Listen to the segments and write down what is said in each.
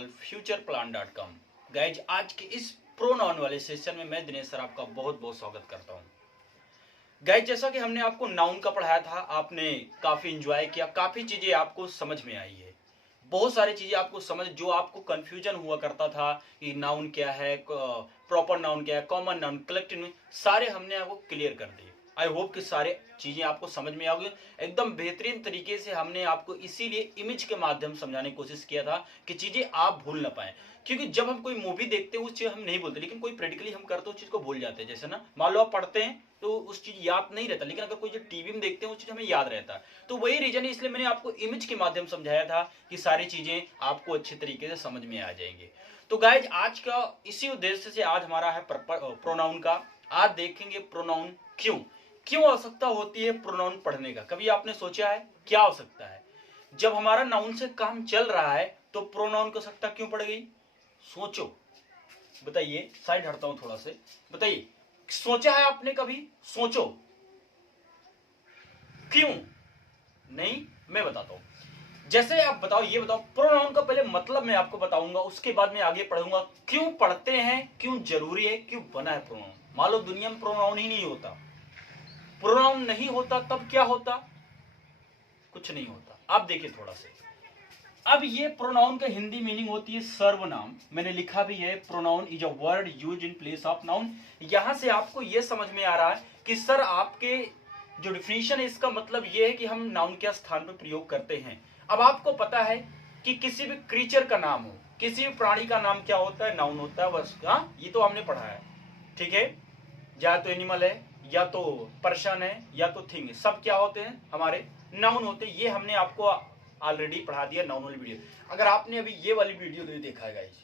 Channel futureplan.com। Guys आज के इस प्रोनाउन वाले सेशन में मैं दिनेश सर आपका बहुत बहुत स्वागत करता हूं। गाइज जैसा कि हमने आपको नाउन का पढ़ाया था, आपने काफी इंजॉय किया, काफी चीजें आपको समझ में आई है, बहुत सारी चीजें आपको समझ, जो आपको कंफ्यूजन हुआ करता था कि नाउन क्या है, प्रॉपर नाउन क्या है, कॉमन नाउन, कलेक्टिव नाउन, सारे हमने आपको क्लियर कर दिए। आई होप कि सारे चीजें आपको समझ में आओगे। एकदम बेहतरीन तरीके से हमने आपको इसीलिए इमेज के माध्यम समझाने की कोशिश किया था कि चीजें आप भूल ना पाए, क्योंकि जब हम कोई मूवी देखते हैं उस चीज हम नहीं बोलते, लेकिन कोई प्रैक्टिकली हम करते हैं उस चीज को भूल जाते हैं। जैसे ना मान लो आप पढ़ते हैं तो उस चीज याद नहीं रहता, लेकिन अगर कोई जो टीवी में देखते हैं उस चीज हमें याद रहता है। तो वही रीजन है, इसलिए मैंने आपको इमेज के माध्यम समझाया था कि सारी चीजें आपको अच्छे तरीके से समझ में आ जाएंगे। तो गाइज आज का इसी उद्देश्य से आज हमारा है प्रोनाउन का। आज देखेंगे प्रोनाउन क्यों आवश्यकता होती है प्रोनाउन पढ़ने का। कभी आपने सोचा है क्या आवश्यकता है? जब हमारा नाउन से काम चल रहा है तो प्रोनाउन की आवश्यकता क्यों पड़ गई? सोचो, बताइए। साइड हटता हूं थोड़ा से, बताइए सोचा है आपने कभी? सोचो क्यों नहीं, मैं बताता हूं। जैसे आप बताओ, ये बताओ प्रोनाउन का पहले मतलब मैं आपको बताऊंगा, उसके बाद मैं आगे पढ़ूंगा क्यों पढ़ते हैं, क्यों जरूरी है, क्यों बना है प्रोनाउन। मान लो दुनिया में प्रोनाउन ही नहीं होता, प्रोनाउन नहीं होता तब क्या होता? कुछ नहीं होता। अब देखिए थोड़ा से, अब ये प्रोनाउन का हिंदी मीनिंग होती है सर्वनाम। मैंने लिखा भी है, pronoun is a word used in place of noun. यहां से आपको ये समझ में आ रहा है कि सर आपके जो डिफिनीशन है इसका मतलब ये है कि हम नाउन के स्थान पर प्रयोग करते हैं। अब आपको पता है कि किसी भी क्रीचर का नाम हो, किसी भी प्राणी का नाम क्या होता है? नाउन होता है बस। हाँ, ये तो हमने पढ़ा है, ठीक है। या तो एनिमल है, या तो पर्सन है, या तो थिंग है, सब क्या होते हैं? हमारे नाउन होते हैं। ये हमने आपको ऑलरेडी पढ़ा दिया नाउन वाली वीडियो। अगर आपने अभी ये वाली वीडियो नहीं देखा है गाइस,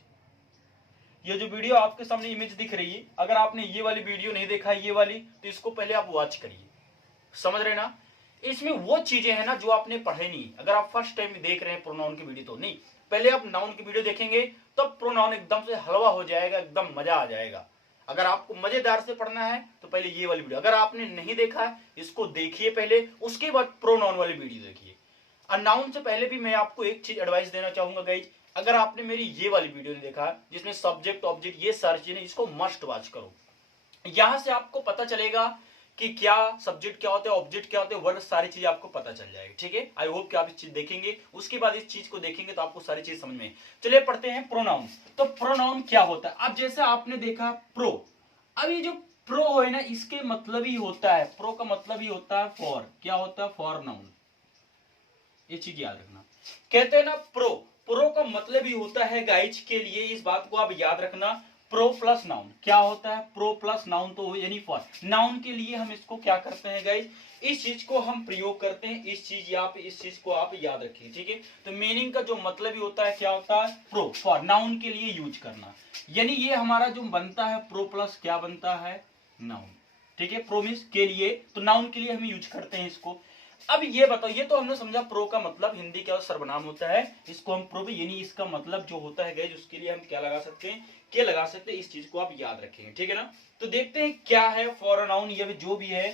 ये जो वीडियो आपके सामने इमेज दिख रही है, अगर आपने ये वाली वीडियो नहीं देखा है, ये वाली, तो इसको पहले आप वॉच करिए। समझ रहे ना? इसमें वो चीजें हैं ना जो आपने पढ़े नहीं। अगर आप फर्स्ट टाइम देख रहे हैं प्रोनाउन की वीडियो तो नहीं, पहले आप नाउन की वीडियो देखेंगे तब प्रोनाउन एकदम से हलवा हो जाएगा, एकदम मजा आ जाएगा। अगर आपको मजेदार से पढ़ना है तो पहले ये वाली वीडियो, अगर आपने नहीं देखा है इसको देखिए पहले, उसके बाद प्रोनाउन वाली वीडियो देखिए। और नाउन से पहले भी मैं आपको एक चीज एडवाइस देना चाहूंगा गाइज, अगर आपने मेरी ये वाली वीडियो नहीं देखा जिसमें सब्जेक्ट ऑब्जेक्ट ये सारी चीजें, इसको मस्ट वॉच करो। यहां से आपको पता चलेगा कि क्या सब्जेक्ट क्या होता है, ऑब्जेक्ट क्या होते हैं, वर्ड, सारी चीज आपको पता चल जाएगी। ठीक है, आई होप कि आप इस चीज देखेंगे, उसके बाद इस चीज को देखेंगे तो आपको सारी चीज समझ में। चलिए पढ़ते हैं प्रोनाउन। तो प्रोनाउन क्या होता है? अब जैसे आपने देखा प्रो, अब ये जो प्रो है ना, इसके मतलब ही होता है, प्रो का मतलब ही होता है फॉर। क्या होता है? For noun. ये चीज याद रखना। कहते हैं ना प्रो, प्रो का मतलब ही होता है गाइज के लिए, इस बात को आप याद रखना। प्रो प्लस नाउन क्या होता है? प्रो प्लस नाउन तो यानी फॉर नाउन के लिए हम इसको क्या करते हैं गाइज, इस चीज को हम प्रयोग करते हैं। इस चीज को आप याद रखिए, ठीक है। तो मीनिंग का जो मतलब ही होता है क्या होता है? प्रो, फॉर, नाउन के लिए यूज करना। यानी ये हमारा जो बनता है प्रो प्लस क्या बनता है? नाउन। ठीक है, प्रोमिस के लिए, तो नाउन के लिए हम यूज करते हैं इसको। अब ये बताओ, ये तो हमने समझा प्रो का मतलब हिंदी क्या सर्वनाम होता है, इसको हम प्रो, यानी इसका मतलब जो होता है गाइस उसके लिए हम क्या लगा सकते हैं? क्या लगा सकते हैं? इस चीज को आप याद रखेंगे, ठीक है ना। तो देखते हैं क्या है फॉरनाउन, ये जो भी है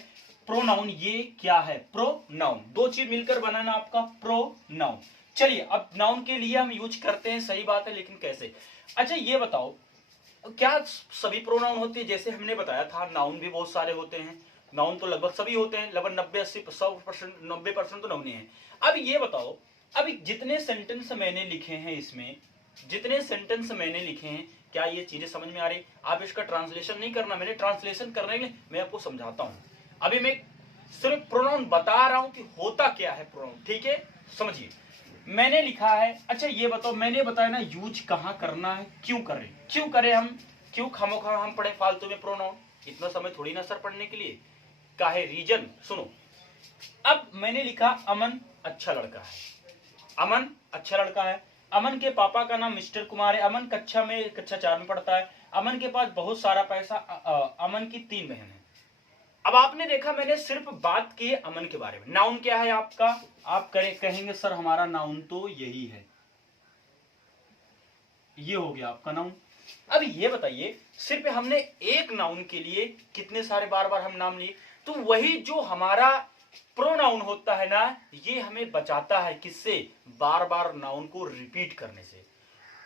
प्रोनाउन, ये क्या है? प्रोनाउन, दो चीज मिलकर बनाना आपका प्रोनाउन। चलिए अब नाउन के लिए हम यूज करते हैं, सही बात है, लेकिन कैसे? अच्छा ये बताओ, क्या सभी प्रोनाउन होते हैं? जैसे हमने बताया था नाउन भी बहुत सारे होते हैं, नाउन तो लगभग सभी होते हैं, लगभग 90-80-100%, 90% तो नाउन है। अब ये बताओ, अभी जितने सेंटेंस मैंने लिखे हैं इसमें, जितने सेंटेंस मैंने लिखे हैं, क्या ये चीजें समझ में आ रही? आप इसका ट्रांसलेशन नहीं करना, मैंने ट्रांसलेशन करने के लिए मैं आपको समझाता हूं। अभी मैं सिर्फ प्रोनाउन बता रहा हूं कि होता क्या है प्रोनाउन, ठीक है, समझिए। मैंने लिखा है, अच्छा ये बताओ, मैंने बताया ना यूज कहां करना है, क्यों करें हम, क्यों खामोखा हम पढ़े फालतू में प्रोनाउन? इतना समय थोड़ी ना सर पढ़ने के लिए, काहे रीजन सुनो। अब मैंने लिखा अमन अच्छा लड़का है, अमन अच्छा लड़का है। अमन के पापा का नाम मिस्टर कुमार है, अमन कक्षा 4 में पढ़ता है, अमन के पास बहुत सारा पैसा, अमन की 3 बहन है। अब आपने देखा मैंने सिर्फ बात की अमन के बारे में। नाउन क्या है आपका? आप कहेंगे सर हमारा नाउन तो यही है, ये हो गया आपका नाउन। अब ये बताइए, सिर्फ हमने एक नाउन के लिए कितने सारे बार बार हम नाम लिए? तो वही जो हमारा प्रोनाउन होता है ना, ये हमें बचाता है किससे? बार बार नाउन को रिपीट करने से।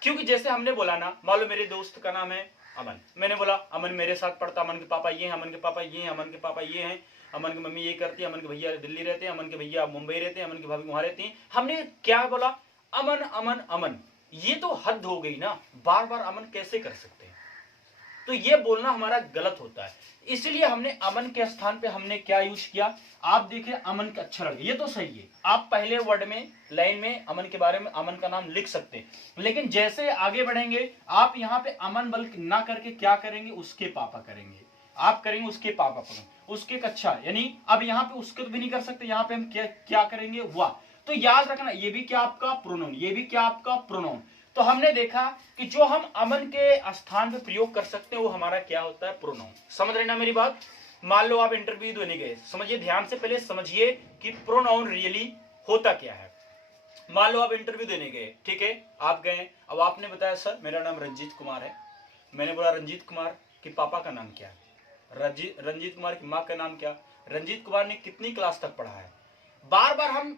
क्योंकि जैसे हमने बोला ना, मान लो मेरे दोस्त का नाम है अमन, मैंने बोला अमन मेरे साथ पढ़ता, अमन के पापा ये हैं, अमन के पापा ये हैं, अमन के पापा ये हैं, अमन की मम्मी ये करती है, अमन के भैया दिल्ली रहते हैं, अमन के भैया मुंबई रहते हैं, अमन की भाभी वहां रहती हैं। हमने क्या बोला, अमन अमन अमन। ये तो हद हो गई ना, बार बार अमन कैसे कर सकते हैं? तो ये बोलना हमारा गलत होता है। इसलिए हमने अमन के स्थान पे हमने क्या यूज किया, आप देखिए अमन का अच्छा लड़का, ये तो सही है, आप पहले वर्ड में लाइन में अमन के बारे में अमन का नाम लिख सकते हैं। लेकिन जैसे आगे बढ़ेंगे आप यहाँ पे अमन बल्कि ना करके क्या करेंगे, उसके पापा करेंगे, आप करेंगे उसके पापा पर, उसके कक्षा, यानी अब यहाँ पे उसके तो भी नहीं कर सकते, यहाँ पे हम क्या करेंगे, वाह। तो याद रखना ये भी क्या आपका प्रोनाउन, ये भी क्या आपका प्रोनाउन। तो हमने देखा कि जो हम अमन के स्थान पे प्रयोग कर सकते हैं वो हमारा क्या होता है, प्रोनाउन। समझ रहे ना मेरी बात? मान लो आप इंटरव्यू देने गए, समझिए ध्यान से, पहले समझिए कि प्रोनाउन रियली होता क्या है। मान लो आप इंटरव्यू देने गए, ठीक है, आप गए, अब आपने बताया सर मेरा नाम रंजीत कुमार है। मैंने बोला रंजीत कुमार के पापा का नाम क्या है, रंजीत कुमार की माँ का नाम क्या, रंजीत कुमार ने कितनी क्लास तक पढ़ा है। बार बार हम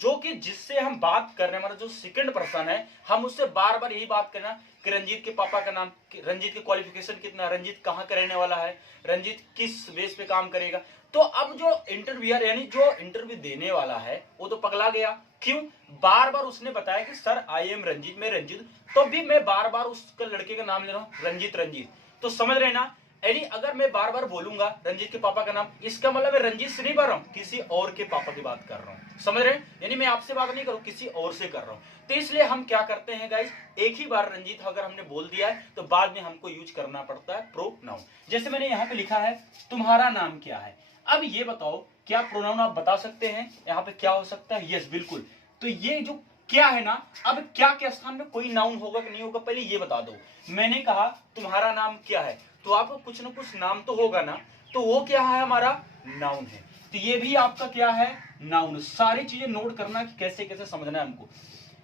जो कि जिससे हम बात कर रहे हैं, हमारा जो सेकंड पर्सन है, हम उससे बार बार यही बात करना कि रंजीत के पापा का नाम, रंजीत के क्वालिफिकेशन कितना, रंजीत कहाँ का रहने वाला है, रंजीत किस बेस पे काम करेगा। तो अब जो इंटरव्यूअर यानी जो इंटरव्यू देने वाला है वो तो पगला गया, क्यों, बार बार उसने बताया कि सर आई एम रंजीत, मैं रंजीत, तो भी मैं बार बार उसके लड़के का नाम ले रहा हूं रंजीत रंजीत। तो समझ रहे ना, यानी अगर मैं बार बार बोलूंगा रंजीत के पापा का नाम, इसका मतलब मैं रंजीत से नहीं बोल रहा हूं, किसी और के पापा की बात कर रहा हूं। समझ रहे हैं, यानी मैं आपसे बात नहीं कर रहा हूं, किसी और से कर रहा हूं। तो इसलिए हम क्या करते हैं गाइस, एक ही बार रंजीत अगर हमने बोल दिया है तो बाद में हमको यूज करना पड़ता है प्रोनाउन। जैसे मैंने यहाँ पे लिखा है तुम्हारा नाम क्या है। अब ये बताओ क्या प्रोनाउन आप बता सकते हैं यहाँ पे क्या हो सकता है? यस बिल्कुल। तो ये जो क्या है ना, अब क्या के स्थान में कोई नाउन होगा कि नहीं होगा, पहले ये बता दो। मैंने कहा तुम्हारा नाम क्या है, तो आपको कुछ ना कुछ नाम तो होगा ना, तो वो क्या है, हमारा नाउन है। तो ये भी आपका क्या है, नाउन। सारी चीजें नोट करना कैसे कैसे समझना है हमको।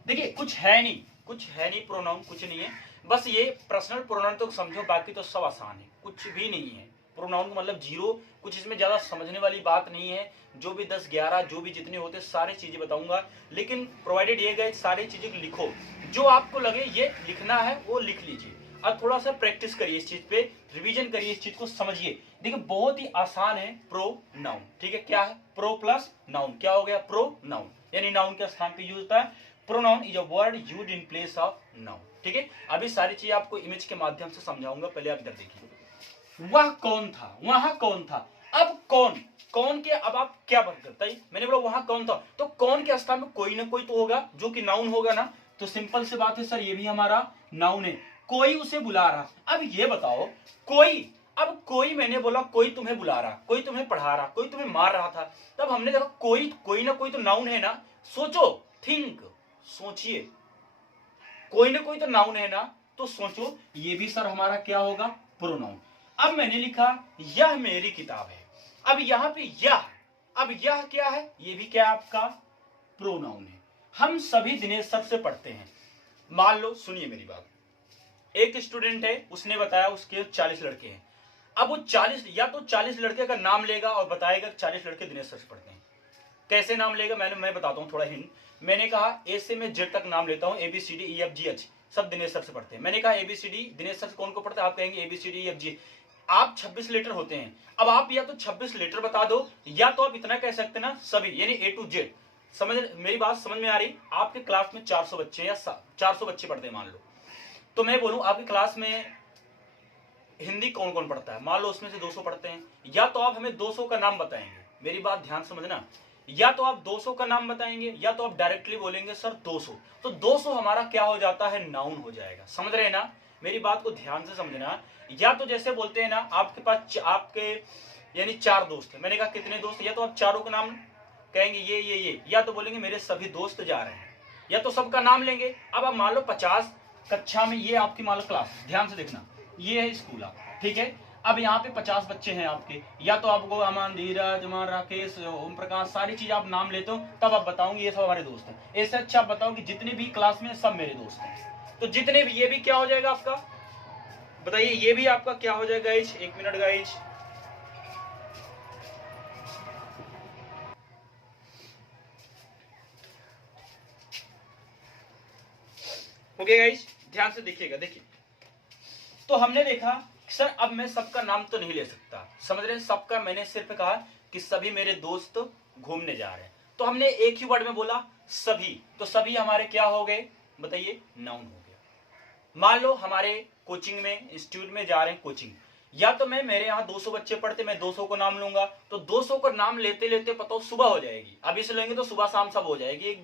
देखिए कुछ है नहीं प्रोनाउन, कुछ नहीं है, बस ये पर्सनल प्रोनाउन तो समझो, बाकी तो सब आसान है, कुछ भी नहीं है। प्रोनाउन का मतलब जीरो, कुछ इसमें ज्यादा समझने वाली बात नहीं है। जो भी 10 11 जो भी जितने होते सारी चीजें बताऊंगा, लेकिन प्रोवाइडेड ये गए सारी चीजें लिखो, जो आपको लगे ये लिखना है वो लिख लीजिए। अब थोड़ा सा प्रैक्टिस करिए इस चीज पे, रिवीजन करिए, इस चीज को समझिए। देखिए बहुत ही आसान है प्रोनाउन, ठीक है, क्या है, प्रो प्लस नाउन, क्या हो गया, प्रोनाउन, यानी नाउन के स्थान पे यूज होता है। Pronoun is a word used in place of noun, ठीक है। अभी सारी चीजें आपको इमेज के माध्यम से समझाऊंगा, पहले आप इधर देखिए। वह कौन था, वहां कौन था। अब कौन के, अब आप क्या बात करता है, मैंने बोला वहां कौन था, तो कौन के स्थान में कोई ना कोई तो होगा जो कि नाउन होगा ना। तो सिंपल से बात है सर, ये भी हमारा नाउन है, कोई उसे बुला रहा। अब ये बताओ कोई, अब कोई मैंने बोला कोई तुम्हें बुला रहा, कोई तुम्हें पढ़ा रहा, कोई तुम्हें मार रहा था, तब हमने देखा कोई ना कोई तो नाउन है ना। सोचो, थिंक, सोचिए, कोई ना कोई तो नाउन है ना, तो सोचो ये भी सर हमारा क्या होगा, प्रोनाउन। अब मैंने लिखा यह मेरी किताब है, अब यहां पे यह, अब यह क्या है, ये भी क्या आपका प्रोनाउन है। हम सभी दिनेश सर से पढ़ते हैं। मान लो, सुनिए मेरी बात, एक स्टूडेंट है, उसने बताया उसके 40 लड़के हैं। अब वो 40 या तो 40 लड़के का नाम लेगा और बताएगा 40 लड़के दिनेश सर से पढ़ते हैं। कैसे नाम लेगा, मैं बताता हूं थोड़ा हिंट। मैंने कहा ए से मैं जेड तक नाम लेता हूं, ABCDEFGH, सब दिनेश सर से पढ़ते हैं। मैंने कहा ABCD दिनेश सर से कौन को पढ़ता है, आप कहेंगे ABCDEFG। आप 26 लेटर होते हैं, अब आप या तो 26 लेटर बता दो, या तो आप इतना कह सकते ना सभी, यानी A to Z। समझ, मेरी बात समझ में आ रही? आपके क्लास में 400 बच्चे या 400 बच्चे पढ़ते हैं मान लो, तो मैं बोलूं आपकी क्लास में हिंदी कौन कौन पढ़ता है, मान लो उसमें से 200 पढ़ते हैं, या तो आप हमें 200 का नाम बताएंगे, मेरी बात ध्यान समझना, या तो आप 200 का नाम बताएंगे, या तो आप डायरेक्टली बोलेंगे सर 200, तो 200 हमारा क्या हो जाता है, नाउन हो जाएगा। समझ रहे हैं ना, मेरी बात को ध्यान से समझना। या तो जैसे बोलते हैं ना, आपके पास आपके यानी 4 दोस्त है, मैंने कहा कितने दोस्त, या तो आप चारों का नाम कहेंगे ये, या तो बोलेंगे मेरे सभी दोस्त जा रहे हैं, या तो सबका नाम लेंगे। अब आप मान लो 50 कक्षा में, ये आपकी मान लो क्लास, ध्यान से देखना, ये है स्कूल आप, ठीक है। अब यहाँ पे 50 बच्चे हैं आपके, या तो आपको अमन, धीरज, अमन, राकेश, ओम प्रकाश, सारी चीज आप नाम लेते हो, तब आप बताओगे ये सब हमारे दोस्त हैं। ऐसे अच्छा आप बताओ कि जितने भी क्लास में सब मेरे दोस्त हैं, तो जितने भी, ये भी क्या हो जाएगा आपका, बताइए, ये भी आपका क्या हो जाएगा गाइज, 1 मिनट गाइज। हो गया गाइस, ध्यान से देखिएगा। देखिए तो हमने देखा सर अब मैं सबका नाम तो नहीं ले सकता, समझ रहे हैं, सबका मैंने सिर्फ कहा कि सभी मेरे दोस्त घूमने जा रहे हैं, तो हमने एक ही वर्ड में बोला सभी, तो सभी हमारे क्या हो गए बताइए, नाउन हो गया। मान लो हमारे कोचिंग में इंस्टीट्यूट में जा रहे हैं कोचिंग, या तो मैं मेरे यहाँ 200 बच्चे पढ़ते, मैं 200 को नाम लूंगा, तो 200 को नाम लेते लेते पता हो सुबह हो जाएगी, अभी से लेंगे तो सुबह शाम सब हो जाएगी,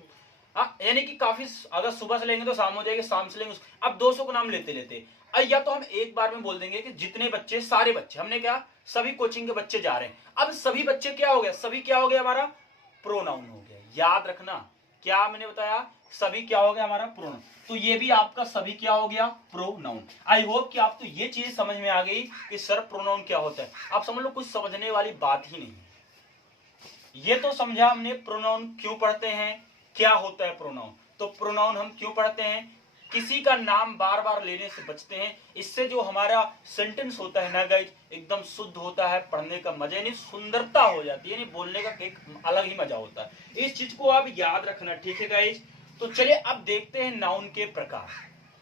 यानी कि काफी, अगर सुबह से लेंगे तो शाम हो जाएगी, शाम से लेंगे, अब 200 को नाम लेते लेते, या तो हम एक बार में बोल देंगे कि जितने बच्चे, सारे बच्चे, हमने क्या सभी कोचिंग के बच्चे जा रहे हैं, अब सभी बच्चे क्या हो गया, सभी क्या हो गया हमारा प्रोनाउन हो गया। याद रखना क्या मैंने बताया, सभी क्या हो गया हमारा प्रोनाउन, तो ये भी आपका सभी क्या हो गया प्रोनाउन। आई होप कि आपको ये चीज समझ में आ गई कि सर प्रोनाउन क्या होता है। आप समझ लो कुछ समझने वाली बात ही नहीं, ये तो समझा हमने प्रोनाउन क्यों पढ़ते हैं, क्या होता है प्रोनाउन, तो प्रोनाउन हम क्यों पढ़ते हैं, किसी का नाम बार बार लेने से बचते हैं, इससे जो हमारा सेंटेंस होता है ना गाइस एकदम शुद्ध होता है, पढ़ने का मजा यानी सुंदरता हो जाती है, यानी बोलने का एक अलग ही मजा होता है। इस चीज को आप याद रखना, ठीक है गाइस। तो चलिए अब देखते हैं नाउन के प्रकार।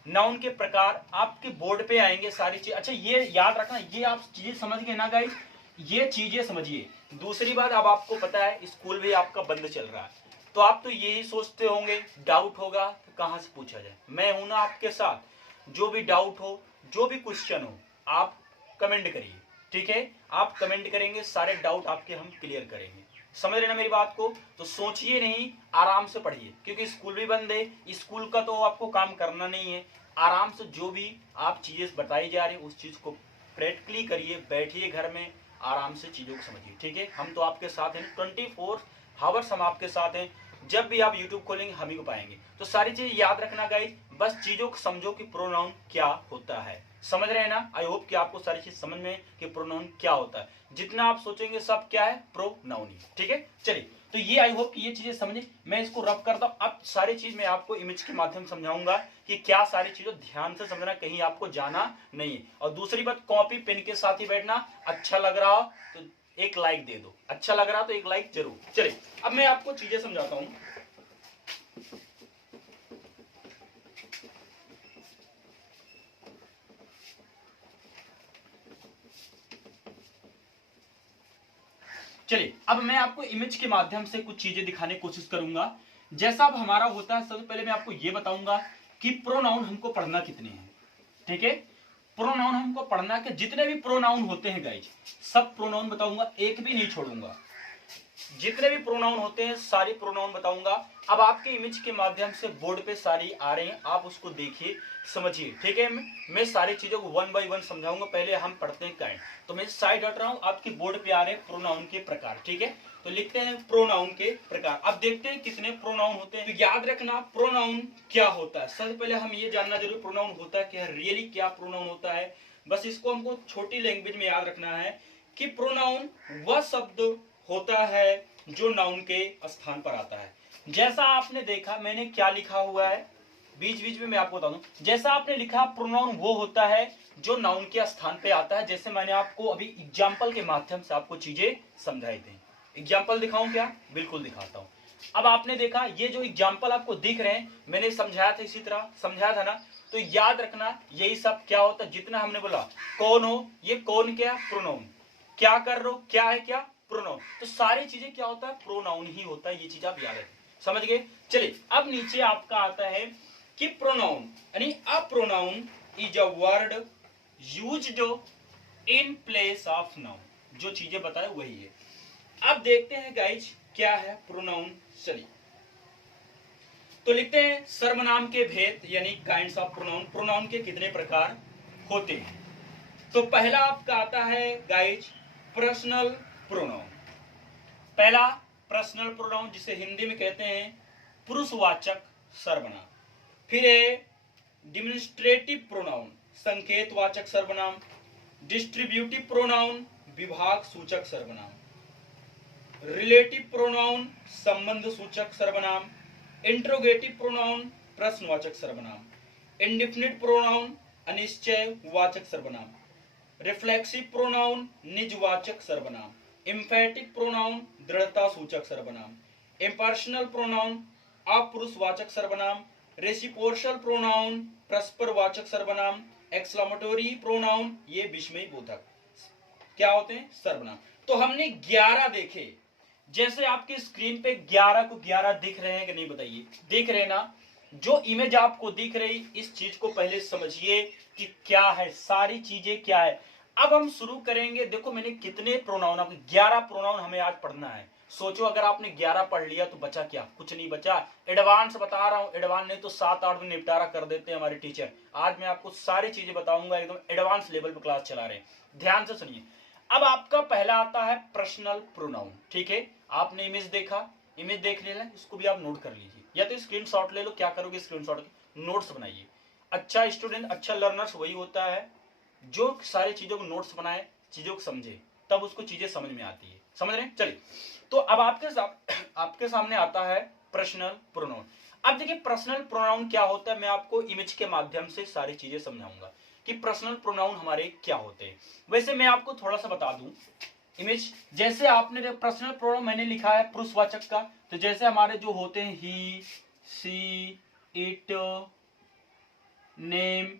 नाउन के प्रकार आपके बोर्ड पे आएंगे सारी चीज। अच्छा ये याद रखना, ये आप चीजें समझ गए ना गाइस, ये चीजें समझिए। दूसरी बात, अब आपको पता है स्कूल भी आपका बंद चल रहा है, तो आप तो यही सोचते होंगे, डाउट होगा कि कहां से पूछा जाए। मैं हूं ना आपके साथ, जो भी डाउट हो, जो भी क्वेश्चन हो, आप कमेंट करिए, ठीक है, आप कमेंट करेंगे, सारे डाउट आपके हम क्लियर करेंगे। समझ रहे ना मेरी बात को, तो सोचिए नहीं, आराम से पढ़िए, क्योंकि स्कूल भी बंद है, स्कूल का तो आपको काम करना नहीं है, आराम से जो भी आप चीजें बताई जा रही है उस चीज को प्रैक्टिकली करिए, बैठिए घर में, आराम से चीजों को समझिए, ठीक है। हम तो आपके साथ हैं 24 आवर्स, हम आपके साथ हैं, जब भी आप YouTube खोलेंगे हम ही को पाएंगे। तो सारी चीज याद रखना गाइस, बस चीजों को समझो कि प्रोनाउन क्या होता है, समझ रहे हैं ना। आई होप कि आपको सारी चीज समझ में कि प्रोनाउन क्या होता है, जितना आप सोचेंगे सब क्या है प्रोनाउन ही, ठीक है। चलिए तो ये आई होप कि ये चीजें समझे, मैं इसको रब करता हूं। अब सारी चीज मैं आपको इमेज के माध्यम समझाऊंगा कि क्या सारी चीजों ध्यान से समझना, कहीं आपको जाना नहीं है। और दूसरी बात, कॉपी पेन के साथ ही बैठना, अच्छा लग रहा हो तो एक लाइक दे दो, अच्छा लग रहा तो एक लाइक जरूर। चलिए अब मैं आपको चीजें समझाता हूं। चलिए अब मैं आपको इमेज के माध्यम से कुछ चीजें दिखाने की कोशिश करूंगा। जैसा अब हमारा होता है, सबसे पहले मैं आपको यह बताऊंगा कि प्रोनाउन हमको पढ़ना कितने हैं, ठीक है। प्रोनाउन हमको पढ़ना के जितने भी प्रोनाउन होते हैं गाइज, सब प्रोनाउन बताऊंगा, एक भी नहीं छोड़ूंगा, जितने भी प्रोनाउन होते हैं सारे प्रोनाउन बताऊंगा। अब आपके इमेज के माध्यम से बोर्ड पे सारी आ रहे हैं, आप उसको देखिए समझिए, ठीक है। मैं सारी चीजों को 1 बाय 1 समझाऊंगा। पहले हम पढ़ते हैं काइंड, तो मैं साइड हट रहा हूं, आपके बोर्ड पे आ रहे हैं प्रोनाउन के प्रकार, ठीक है। तो लिखते हैं प्रोनाउन के प्रकार। अब देखते हैं कितने प्रोनाउन होते हैं। तो याद रखना प्रोनाउन क्या होता है, सबसे पहले हम ये जानना जरूरी, प्रोनाउन होता क्या है, रियली क्या प्रोनाउन होता है। बस इसको हमको छोटी लैंग्वेज में याद रखना है कि प्रोनाउन वह शब्द होता है जो नाउन के स्थान पर आता है। जैसा आपने देखा मैंने क्या लिखा हुआ है, बीच बीच में मैं आपको बता दूं, जैसा आपने लिखा प्रोनाउन वो होता है जो नाउन के स्थान पे आता है। जैसे मैंने आपको अभी एग्जाम्पल के माध्यम से आपको चीजें समझाई थी। एग्जाम्पल दिखाऊं क्या, बिल्कुल दिखाता हूं। अब आपने देखा ये जो एग्जाम्पल आपको दिख रहे हैं, मैंने समझाया था, इसी तरह समझाया था ना। तो याद रखना यही सब क्या होता है, जितना हमने बोला कौन हो, ये कौन क्या प्रोनाउन, क्या कर रहे हो क्या है क्या प्रोनाउन, तो सारी चीजें क्या होता है प्रोनाउन ही होता है। ये चीज आप याद रखें, समझ गए। चलिए अब नीचे आपका आता है कि प्रोनाउन यानी a pronoun is a word used in place of noun. जो चीजें बताए वही है। अब देखते हैं गाइज क्या है प्रोनाउन। चलिए तो लिखते हैं सर्वनाम के भेद यानी काइंड्स ऑफ प्रोनाउन। प्रोनाउन के कितने प्रकार होते हैं। तो पहला आपका आता है गाइज पर्सनल प्रोनाउन। पहला पर्सनल प्रोनाउन जिसे हिंदी में कहते हैं पुरुषवाचक सर्वनाम। फिर है डिमोन्स्ट्रेटिव प्रोनाउन संकेतवाचक सर्वनाम। डिस्ट्रीब्यूटिव प्रोनाउन विभाग सूचक सर्वनाम। रिलेटिव प्रोनाउन संबंध सूचक सर्वनाम। इंट्रोगेटिव प्रोनाउन प्रश्नवाचक सर्वनाम। इंडिफिनिट प्रोनाउन अनिश्चय वाचक सर्वनाम। रिफ्लेक्सिव प्रोनाउन निजवाचक सर्वनाम। एम्फेटिक प्रोनाउन दृढ़ता सूचक सर्वनाम। इम्पर्सनल प्रोनाउन अपुरुषवाचक सर्वनाम। रेसिप्रोकल प्रोनाउन, परस्परवाचक सर्वनाम, एक्सक्लेमेटरी प्रोनाउन, ये विस्मयी बोधक क्या होते हैं? सर्वनाम। तो हमने 11 देखे। जैसे आपकी स्क्रीन पे 11 को 11 दिख रहे हैं कि नहीं बताइए? दिख रहे ना? जो इमेज आपको दिख रही, इस चीज को पहले समझिए कि क्या है, सारी चीजें क्या है। अब हम शुरू करेंगे। देखो मैंने कितने प्रोनाउन, आपको 11 प्रोनाउन हमें आज पढ़ना है। सोचो अगर आपने 11 पढ़ लिया तो बचा क्या? कुछ नहीं बचा। एडवांस बता रहा हूं, एडवांस नहीं तो 7-8 में निपटारा कर देते हैं हमारे टीचर। आज मैं आपको सारी चीजें बताऊंगा, एकदम एडवांस लेवल पर क्लास चला रहे हैं। ध्यान से सुनिए। अब आपका पहला आता है पर्सनल प्रोनाउन। ठीक है, आपने इमेज देखा, इमेज देख लेना, इसको भी आप नोट कर लीजिए, या तो स्क्रीनशॉट ले लो। क्या करोगे? स्क्रीनशॉट नोट्स बनाइए। अच्छा स्टूडेंट, अच्छा लर्नर्स वही होता है जो सारी चीजों को नोट्स बनाए, चीजों को समझे, तब उसको चीजें समझ में आती है। समझ रहे हैं? चलिए, तो अब आपके सामने आता है पर्सनल प्रोनाउन। अब देखिए पर्सनल प्रोनाउन क्या होता है, मैं आपको इमेज के माध्यम से सारी चीजें समझाऊंगा कि पर्सनल प्रोनाउन हमारे क्या होते हैं। वैसे मैं आपको थोड़ा सा बता दूं, इमेज जैसे आपने पर्सनल प्रोनाउन मैंने लिखा है पुरुषवाचक का, तो जैसे हमारे जो होते हैं ही, she, it, name,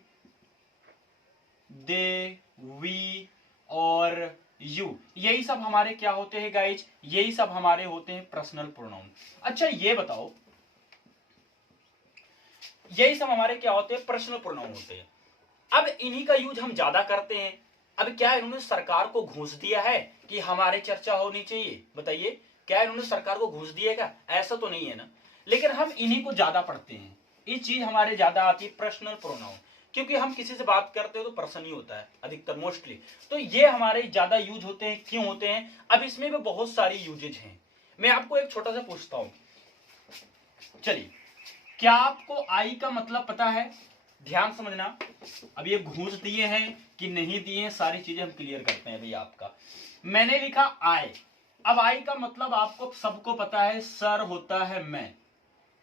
they, we और यू, यही सब हमारे क्या होते हैं गाइज? यही सब हमारे होते हैं पर्सनल प्रोनाउन। अच्छा ये बताओ, यही सब हमारे क्या होते हैं? पर्सनल प्रोनाउन होते हैं। अब इन्हीं का यूज हम ज्यादा करते हैं। अब क्या इन्होंने सरकार को घूस दिया है कि हमारी चर्चा होनी चाहिए? बताइए, क्या इन्होंने सरकार को घूस दिया क्या? ऐसा तो नहीं है ना। लेकिन हम इन्हीं को ज्यादा पढ़ते हैं, ये चीज हमारे ज्यादा आती है पर्सनल प्रोनाउन, क्योंकि हम किसी से बात करते हो तो पर्सन ही होता है अधिकतर, मोस्टली। तो ये हमारे ज्यादा यूज होते हैं। क्यों होते हैं? अब इसमें भी बहुत सारी यूजेज हैं। मैं आपको एक छोटा सा पूछता हूं, चलिए, क्या आपको आई का मतलब पता है? ध्यान समझना। अब ये घूस दिए हैं कि नहीं दिए हैं, सारी चीजें हम क्लियर करते हैं। भैया आपका मैंने लिखा आई। अब आई का मतलब आपको सबको पता है, सर होता है मैं।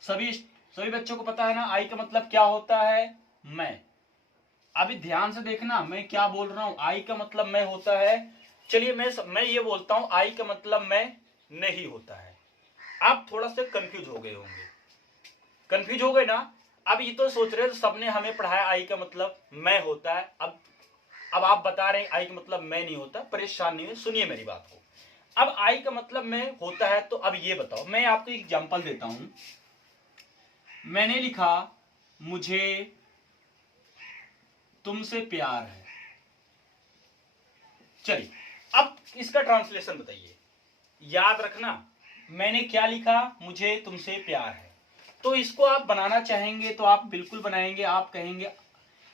सभी बच्चों को पता है ना आई का मतलब क्या होता है? मैं। अभी ध्यान से देखना मैं क्या बोल रहा हूं। आई का मतलब मैं होता है। चलिए मैं ये बोलता हूं, आई का मतलब मैं नहीं होता है। आप थोड़ा सा कंफ्यूज हो गए होंगे, कंफ्यूज हो गए ना? अब ये तो सोच रहे हो सबने हमें पढ़ाया आई का मतलब मैं होता है। अब आप बता रहे हैं आई का मतलब मैं नहीं होता। परेशान नहीं है, सुनिए मेरी बात को। अब आई का मतलब मैं होता है, तो अब ये बताओ, मैं आपको एग्जांपल देता हूं। मैंने लिखा मुझे तुमसे प्यार है। चलिए, अब इसका ट्रांसलेशन बताइए। याद रखना, मैंने क्या लिखा? मुझे तुमसे प्यार है। तो इसको आप बनाना चाहेंगे तो आप बिल्कुल बनाएंगे। आप कहेंगे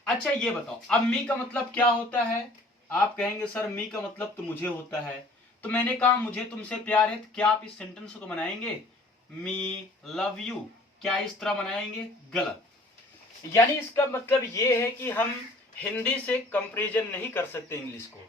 अच्छा ये बताओ, अब मी का मतलब क्या होता है? आप कहेंगे सर मी का मतलब तो मुझे होता है। तो मैंने कहा मुझे तुमसे प्यार है, तो क्या आप इस सेंटेंस को बनाएंगे मी लव यू? क्या इस तरह बनाएंगे? गलत। यानी इसका मतलब ये है कि हम हिंदी से कंपैरिजन नहीं कर सकते इंग्लिश को,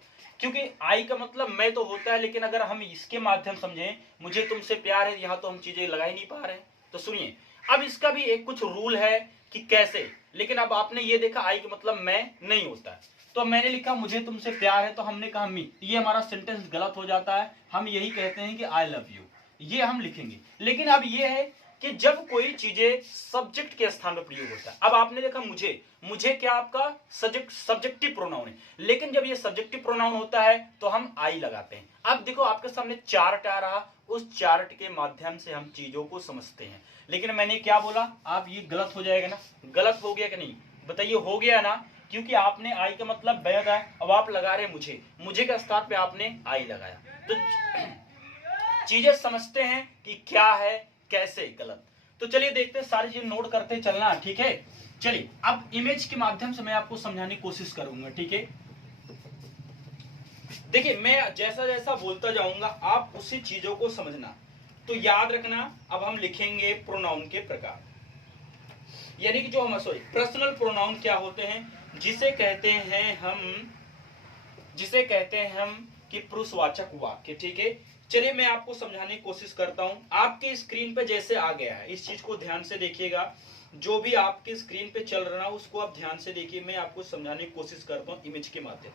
क्योंकि आई का मतलब मैं तो होता है, लेकिन अगर हम इसके माध्यम समझें मुझे तुमसे प्यार है, यहां तो हम चीजें लगा ही नहीं पा रहे हैं। तो सुनिए, अब इसका भी एक कुछ रूल है कि कैसे। लेकिन अब आपने ये देखा आई का मतलब मैं नहीं होता है, तो मैंने लिखा मुझे तुमसे प्यार है, तो हमने कहा मी। ये हमारा सेंटेंस गलत हो जाता है। हम यही कहते हैं कि आई लव यू, ये हम लिखेंगे। लेकिन अब ये है कि जब कोई चीजें सब्जेक्ट के स्थान पर प्रयोग होता है। अब आपने देखा मुझे क्या आपका सब्जेक्टिव प्रोनाउन है, लेकिन जब ये सब्जेक्टिव प्रोनाउन होता है तो हम आई लगाते हैं। अब देखो आपके सामने चार्ट आ रहा, उस चार्ट के माध्यम से हम चीजों को समझते हैं। लेकिन मैंने क्या बोला? आप ये गलत हो जाएगा ना? गलत हो गया कि नहीं? बताइए, हो गया ना? क्योंकि आपने आई का मतलब बैग है, अब आप लगा रहे मुझे के स्थान पे आपने आई लगाया। तो चीजें समझते हैं कि क्या है, कैसे गलत। तो चलिए देखते हैं, सारी चीजें नोट करते चलना, ठीक है? चलिए, अब इमेज के माध्यम से मैं आपको समझाने की कोशिश करूंगा, ठीक है? देखिए, मैं जैसा जैसा बोलता जाऊंगा आप उसी चीजों को समझना। तो याद रखना, अब हम लिखेंगे प्रोनाउन के प्रकार, यानी कि जो हम पर्सनल प्रोनाउन क्या होते हैं, जिसे कहते हैं हम कि पुरुषवाचक वाक्य, ठीक है? चलिए मैं आपको समझाने की कोशिश करता हूं। आपके स्क्रीन पे जैसे आ गया है, इस चीज को ध्यान से देखिएगा। जो भी आपके स्क्रीन पे चल रहा है उसको आप ध्यान से देखिए। मैं आपको समझाने की कोशिश करता हूं इमेज के माध्यम।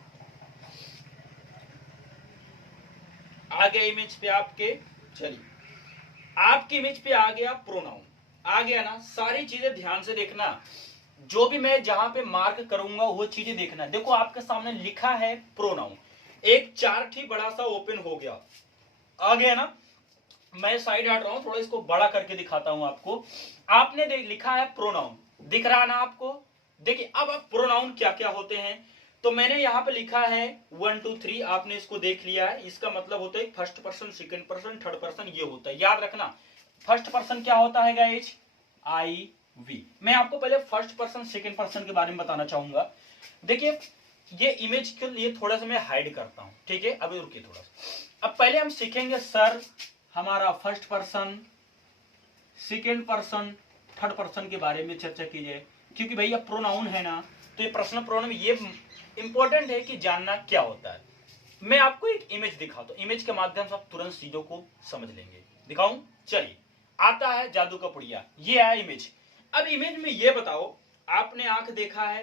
आ गया इमेज पे आपके? चलिए, आपकी इमेज पे आ गया प्रोनाउन। आ गया ना, सारी चीजें ध्यान से देखना, जो भी मैं जहां पे मार्क करूंगा वो चीजें देखना। देखो आपके सामने लिखा है प्रोनाउन, एक चार्ट ही बड़ा सा ओपन हो गया, आ गया ना। मैं साइड हट रहा हूं, थोड़ा इसको बड़ा करके दिखाता हूं आपको। आपने लिखा है प्रोनाउन, दिख रहा ना आपको। देखिए अब प्रोनाउन क्या क्या होते हैं, तो मैंने यहाँ पे लिखा है 1 2 3, आपने इसको देख लिया है। इसका मतलब होता है first person, second person, third person, ये होता है, याद रखना। फर्स्ट पर्सन क्या होता है गाइस, आई वी। मैं आपको पहले फर्स्ट पर्सन सेकंड पर्सन के बारे में बताना चाहूंगा। देखिए ये इमेज के लिए थोड़ा सा मैं हाइड करता हूं, ठीक है, अभी रुकिए थोड़ा सा। अब पहले हम सीखेंगे सर हमारा first person, second person, third person के बारे में चर्चा की जाए, क्योंकि भैया प्रोनाउन है ना, तो ये पर्सनल प्रोनाउन ये इंपॉर्टेंट है कि जानना क्या होता है। मैं आपको एक इमेज दिखाता हूं, इमेज के माध्यम से आप तुरंत चीजों को समझ लेंगे। दिखाऊं, चलिए। आता है जादू का पुड़िया, ये आया इमेज। अब इमेज में ये बताओ, आपने आंख देखा है,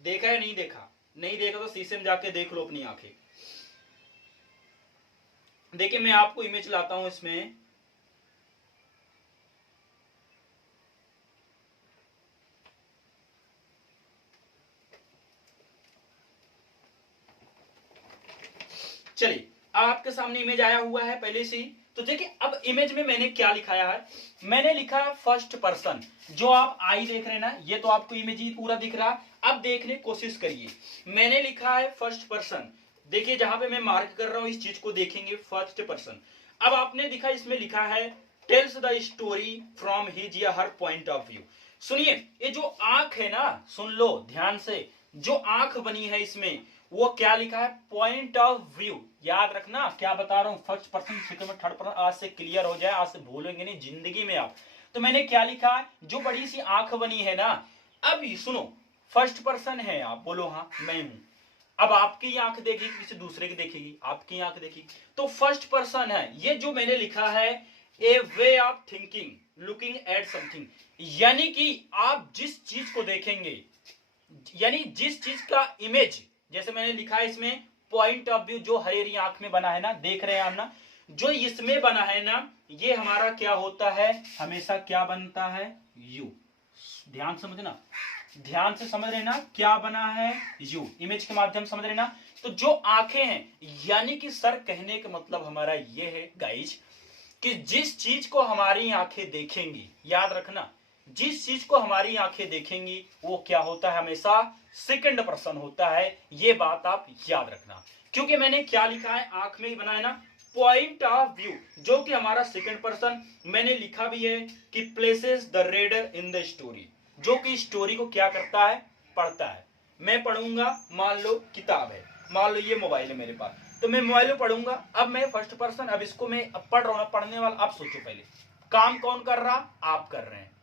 देखा है नहीं देखा? नहीं देखा तो शीशे में जाके देख लो अपनी आंखें। देखिए मैं आपको इमेज लाता हूं इसमें, चलिए आपके सामने इमेज आया हुआ है पहले से ही। तो देखिए अब इमेज में मैंने क्या लिखाया है, मैंने लिखा है फर्स्ट पर्सन। जो आप आई देख रहे हैं ना, ये तो आपको इमेज ही पूरा दिख रहा। अब देखने की कोशिश करिए, मैंने लिखा है फर्स्ट पर्सन। देखिए जहां पे मैं मार्क कर रहा हूं इस चीज को देखेंगे, फर्स्ट पर्सन। अब आपने दिखा इसमें लिखा है tells the story from his या हर पॉइंट ऑफ व्यू। सुनिए, ये जो आंख है ना, सुन लो ध्यान से, जो आंख बनी है इसमें वो क्या लिखा है, पॉइंट ऑफ व्यू। याद रखना क्या बता रहा हूं, first person second third person, आज से क्लियर हो जाए, आज से भूलेंगे नहीं जिंदगी में आप। तो मैंने क्या लिखा है, जो बड़ी सी आंख बनी है ना, अब सुनो, फर्स्ट पर्सन है आप, बोलो हाँ मैं हूं। अब आपकी आंख देखेगी, किसी दूसरे की देखेगी, आपकी आंख देखेगी, तो फर्स्ट पर्सन है। ये जो मैंने लिखा है a way of thinking, looking at something, यानी कि आप जिस चीज को देखेंगे, यानी जिस चीज का इमेज, जैसे मैंने लिखा है इसमें पॉइंट ऑफ व्यू, जो हरेरी आंख में बना है ना, देख रहे हैं आप ना, जो इसमें बना है ना, ये हमारा क्या होता है, हमेशा क्या बनता है, यू। ध्यान समझना, ध्यान से समझ रहे ना, क्या बना है, यू, इमेज के माध्यम समझ रहे ना। तो जो आंखें हैं, यानी कि सर कहने का मतलब हमारा ये है गाइज, कि जिस चीज को हमारी आंखें देखेंगी, याद रखना, जिस चीज को हमारी आंखें देखेंगी वो क्या होता है, हमेशा सेकंड पर्सन होता है। ये बात आप याद रखना, क्योंकि मैंने क्या लिखा है, आंख में ही बना है ना, पॉइंट ऑफ व्यू, जो कि हमारा सेकंड पर्सन। मैंने लिखा भी है कि places the reader in the story, जो कि स्टोरी को क्या करता है, पढ़ता है। मैं पढ़ूंगा, मान लो किताब है, मान लो ये मोबाइल है मेरे पास, तो मैं मोबाइल में पढ़ूंगा। अब मैं फर्स्ट पर्सन, अब इसको मैं अब पढ़ रहा हूं, पढ़ने वाला आप सोचो, पहले काम कौन कर रहा, आप कर रहे हैं।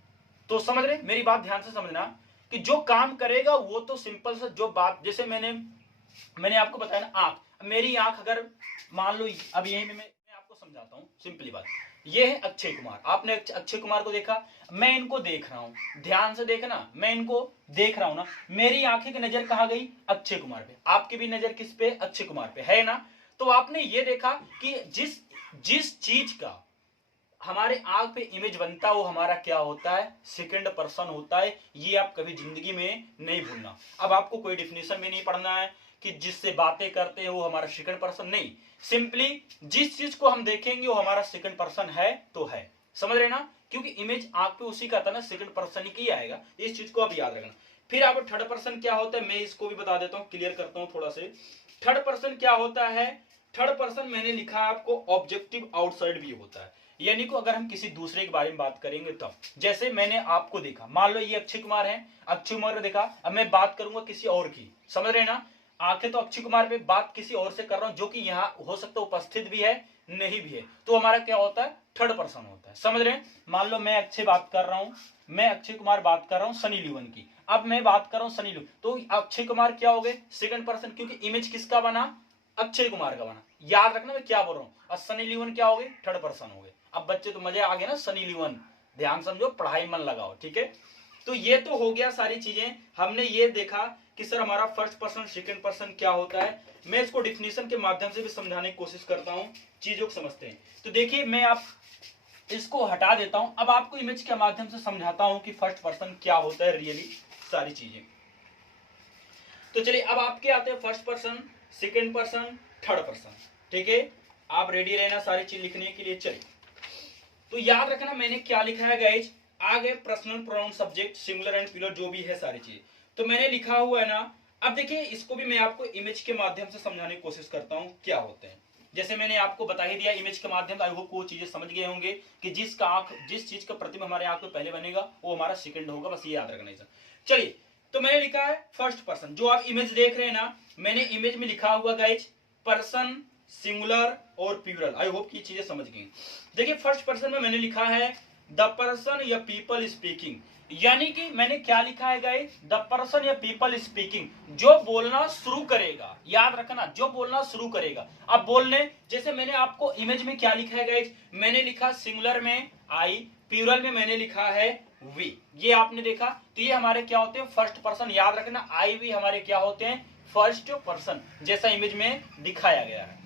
तो समझ रहे, मेरी बात ध्यान से समझना, कि जो काम करेगा वो तो सिंपल से जो बात, जैसे मैंने आपको बताया ना, आंख, मेरी आंख अगर मान लो, अब यही मैं आपको समझाता हूं सिंपली बात। ये है अक्षय कुमार, आपने अक्षय कुमार को देखा, मैं इनको देख रहा हूं, ध्यान से देखना, मैं इनको देख रहा हूं ना, मेरी आंखें की नजर कहां गई, अक्षय कुमार पे, आपकी भी नजर किस पे, अक्षय कुमार पे, है ना। तो आपने ये देखा कि जिस चीज का हमारे आंख पे इमेज बनता है वो हमारा क्या होता है, सेकंड पर्सन होता है। ये आप कभी जिंदगी में नहीं भूलना। अब आपको कोई डिफिनेशन भी नहीं पढ़ना है कि जिससे बातें करते हैं वो हमारा सेकंड पर्सन, नहीं, सिंपली जिस चीज को हम देखेंगे वो हमारा सेकंड पर्सन है तो है, समझ रहे ना, क्योंकि इमेज आंख पे उसी का था ना, सेकंड पर्सन ही आएगा, इस चीज को आप याद रखना। फिर आप थर्ड पर्सन क्या होता है, मैं इसको भी बता देता हूं, क्लियर करता हूं थोड़ा से। थर्ड पर्सन क्या होता है, थर्ड पर्सन मैंने लिखा है आपको ऑब्जेक्टिव आउटसाइड व्यू होता है, यानी को अगर हम किसी दूसरे के बारे में बात करेंगे तब, जैसे मैंने आपको देखा, मान लो ये अक्षय कुमार है, अक्षय कुमार देखा, अब मैं बात करूंगा किसी और की, समझ रहे ना, आंखें तो अक्षय कुमार पे, बात किसी और से कर रहा हूं, जो कि यहाँ हो सकता है उपस्थित भी है, नहीं भी है, तो हमारा क्या होता है, थर्ड पर्सन होता है, समझ रहे हैं। मान लो मैं अक्षय बात कर रहा हूं, मैं अक्षय कुमार बात कर रहा हूं सनी लियोन की, अब मैं बात कर रहा हूं सनी लियोन, तो अक्षय कुमार क्या हो गए, सेकंड पर्सन, क्योंकि इमेज किसका बना, अक्षय कुमार का बना, याद रखना मैं क्या बोल रहा हूं। और सनी लियोन क्या हो गए, थर्ड पर्सन हो गए। अब बच्चे तो मजे आ गए ना, सनी लियोन, ध्यान समझो, पढ़ाई मन लगाओ, ठीक है। तो ये तो हो गया सारी चीजें, हमने ये देखा कि सर हमारा फर्स्ट पर्सन सेकंड पर्सन क्या होता है। मैं इसको डिफिनेशन के माध्यम से भी समझाने की कोशिश करता हूं, चीजों को समझते हैं। तो देखिए मैं इसको हटा देता हूं। अब आपको इमेज के माध्यम से समझाता हूं कि फर्स्ट पर्सन क्या होता है रियली, सारी चीजें। तो चलिए अब आपके आते हैं first person, second person, third person. ठीक है, आप रेडी रहना सारी चीज लिखने के लिए। चलिए तो याद रखना मैंने क्या लिखा है गाइज, आगे personal pronoun subject singular and plural जो भी है सारी चीज तो मैंने लिखा हुआ है ना। अब देखिए इसको भी मैं आपको इमेज के माध्यम से समझाने की कोशिश करता हूं क्या होते हैं। जैसे मैंने आपको बता ही दिया इमेज के माध्यम से, आई होप वो चीजें समझ गए होंगे कि जिस चीज का प्रतिबिंब हमारे आंख में पहले बनेगा वो हमारा सेकंड होगा, बस ये याद रखना है। चलिए तो मैंने लिखा है फर्स्ट पर्सन, जो आप इमेज देख रहे हैं ना, मैंने इमेज में लिखा हुआ गाइज पर्सन सिंगुलर और प्लूरल। आई होप की चीजें समझ गई। देखिए फर्स्ट पर्सन में मैंने लिखा है द पर्सन या पीपल स्पीकिंग, यानी कि मैंने क्या लिखा है गाइस, द पर्सन या पीपल स्पीकिंग, जो बोलना शुरू करेगा। याद रखना जो बोलना शुरू करेगा। अब बोलने जैसे मैंने आपको इमेज में क्या लिखा है गाइस, मैंने लिखा सिंगुलर में आई, प्लूरल में मैंने लिखा है वी। ये आपने देखा, तो ये हमारे क्या होते हैं फर्स्ट पर्सन। याद रखना आई वी हमारे क्या होते हैं फर्स्ट पर्सन, जैसा इमेज में दिखाया गया है।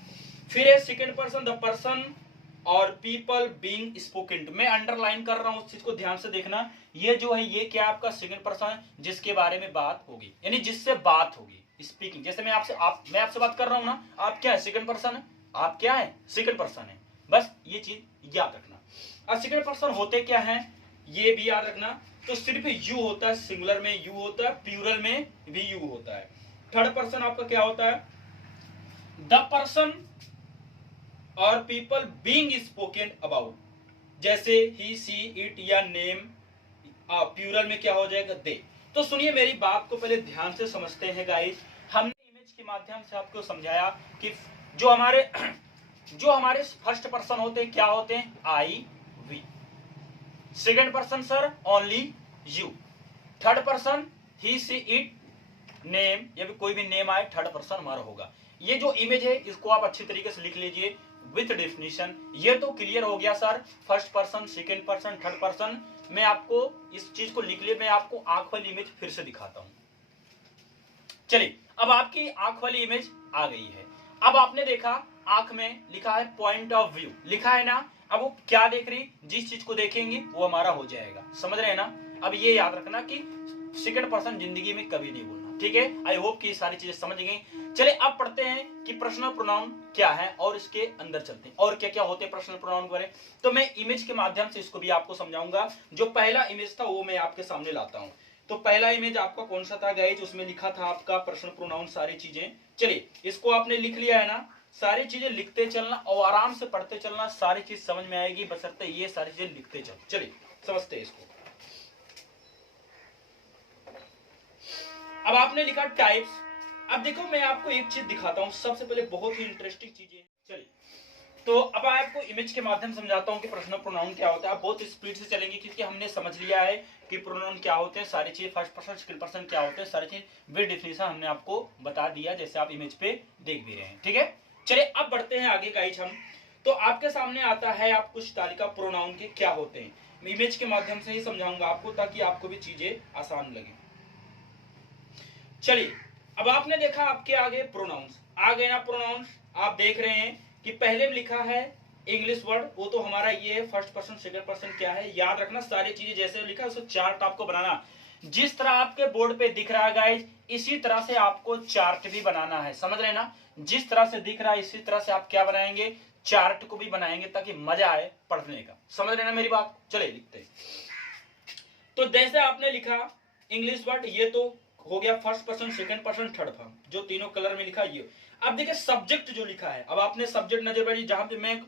फिर है सेकेंड पर्सन द पर्सन और पीपल बीइंग स्पोकन टू। मैं अंडरलाइन कर रहा हूं, उस चीज को ध्यान से देखना। ये जो है ये क्या आपका सेकंड पर्सन है, जिसके बारे में बात होगी, यानी जिससे बात होगी स्पीकिंग। जैसे मैं आपसे बात कर रहा हूं ना, आप क्या है सेकंड पर्सन है, आप क्या है सेकंड पर्सन है। बस ये चीज याद रखना। अब सेकंड पर्सन होते क्या है ये भी याद रखना। तो सिर्फ यू होता है, सिंगुलर में यू होता है, प्लूरल में भी यू होता है। थर्ड पर्सन आपका क्या होता है द पर्सन और पीपल बीइंग स्पोकन अबाउट, जैसे ही सी इट या नेम। प्लूरल में क्या हो जाएगा दे। तो सुनिए मेरी बात को पहले ध्यान से समझते हैं गाइस। हमने इमेज के माध्यम से आपको समझाया कि जो हमारे फर्स्ट पर्सन होते हैं क्या होते हैं I we, second person sir only you, third person he she it name, या भी कोई भी नेम आए थर्ड पर्सन हमारा होगा। ये जो इमेज है इसको आप अच्छी तरीके से लिख लीजिए विथ डेफिनेशन। ये तो क्लियर हो गया sir, first person second person third person. मैं आपको इस चीज को लिख लिए, मैं आपको आंख वाली इमेज फिर से दिखाता हूं। चलिए अब आपकी आंख वाली इमेज आ गई है। अब आपने देखा आंख में लिखा है पॉइंट ऑफ व्यू, लिखा है ना। अब वो क्या देख रही, जिस चीज को देखेंगे वो हमारा हो जाएगा, समझ रहे हैं ना। अब ये याद रखना कि सेकंड पर्सन जिंदगी में कभी नहीं बोलना, ठीक है। आई होप कि सारी चीजें समझ गई। चलिए अब पढ़ते हैं कि पर्सनल प्रोनाउन क्या है और इसके अंदर चलते हैं और क्या क्या होते हैं पर्सनल प्रोनाउन बारे। तो मैं इमेज के माध्यम से इसको भी आपको समझाऊंगा। जो पहला इमेज था वो मैं आपके सामने लाता हूं। तो पहला इमेज आपका कौन सा था गाइस, उसमें लिखा था आपका पर्सनल प्रोनाउन सारी चीजें। चलिए इसको आपने लिख लिया है ना, सारी चीजें लिखते चलना और आराम से पढ़ते चलना, सारी चीज समझ में आएगी, बशर्ते ये सारी चीजें लिखते चलो। चलिए समझते हैं इसको। अब आपने लिखा टाइप्स। अब देखो मैं आपको एक चीज दिखाता हूं, सबसे पहले बहुत ही इंटरेस्टिंग चीजें। चलिए तो अब आपको इमेज के माध्यम समझाता हूं कि पर्सनल प्रोनाउन क्या होता है। आप बहुत स्पीड से चलेंगे क्योंकि हमने समझ लिया है कि प्रोनाउन क्या होते हैं, सारी चीज फर्स्ट पर्सन सेकंड पर्सन क्या होते हैं, सारी चीज विद डेफिनेशन हमने आपको बता दिया, जैसे आप इमेज पे देख भी रहे हैं, ठीक है। चलिए अब बढ़ते हैं आगे गाइस हम। तो आपके सामने आता है आप कुछ तालिका प्रोनाउन के क्या होते हैं। मैं इमेज के माध्यम से ही समझाऊंगा आपको ताकि आपको भी चीजें आसान लगे। चलिए अब आपने देखा आपके आगे प्रोनाउंस आ गए ना। प्रोनाउंस आप देख रहे हैं कि पहले लिखा है इंग्लिश वर्ड, वो तो हमारा ये फर्स्ट पर्सन सेकंड पर्सन क्या है याद रखना। सारी चीजें जैसे लिखा है उसको चार्ट आपको बनाना, जिस तरह आपके बोर्ड पे दिख रहा है गाइस इसी तरह से आपको चार्ट भी बनाना है, समझ रहे हैं ना। जिस तरह से दिख रहा है इसी तरह से आप क्या बनाएंगे, चार्ट को भी बनाएंगे ताकि मजा आए पढ़ने का, समझ रहे हैं ना मेरी बात। चलिए लिखते हैं। तो जैसे आपने लिखा इंग्लिश वर्ड, ये तो हो गया first person second person third form, जो तीनों कलर में लिखा ये। अब देखिए सब्जेक्ट जो लिखा है, अब आपने सब्जेक्ट नजर पड़ी, जहां पे मैं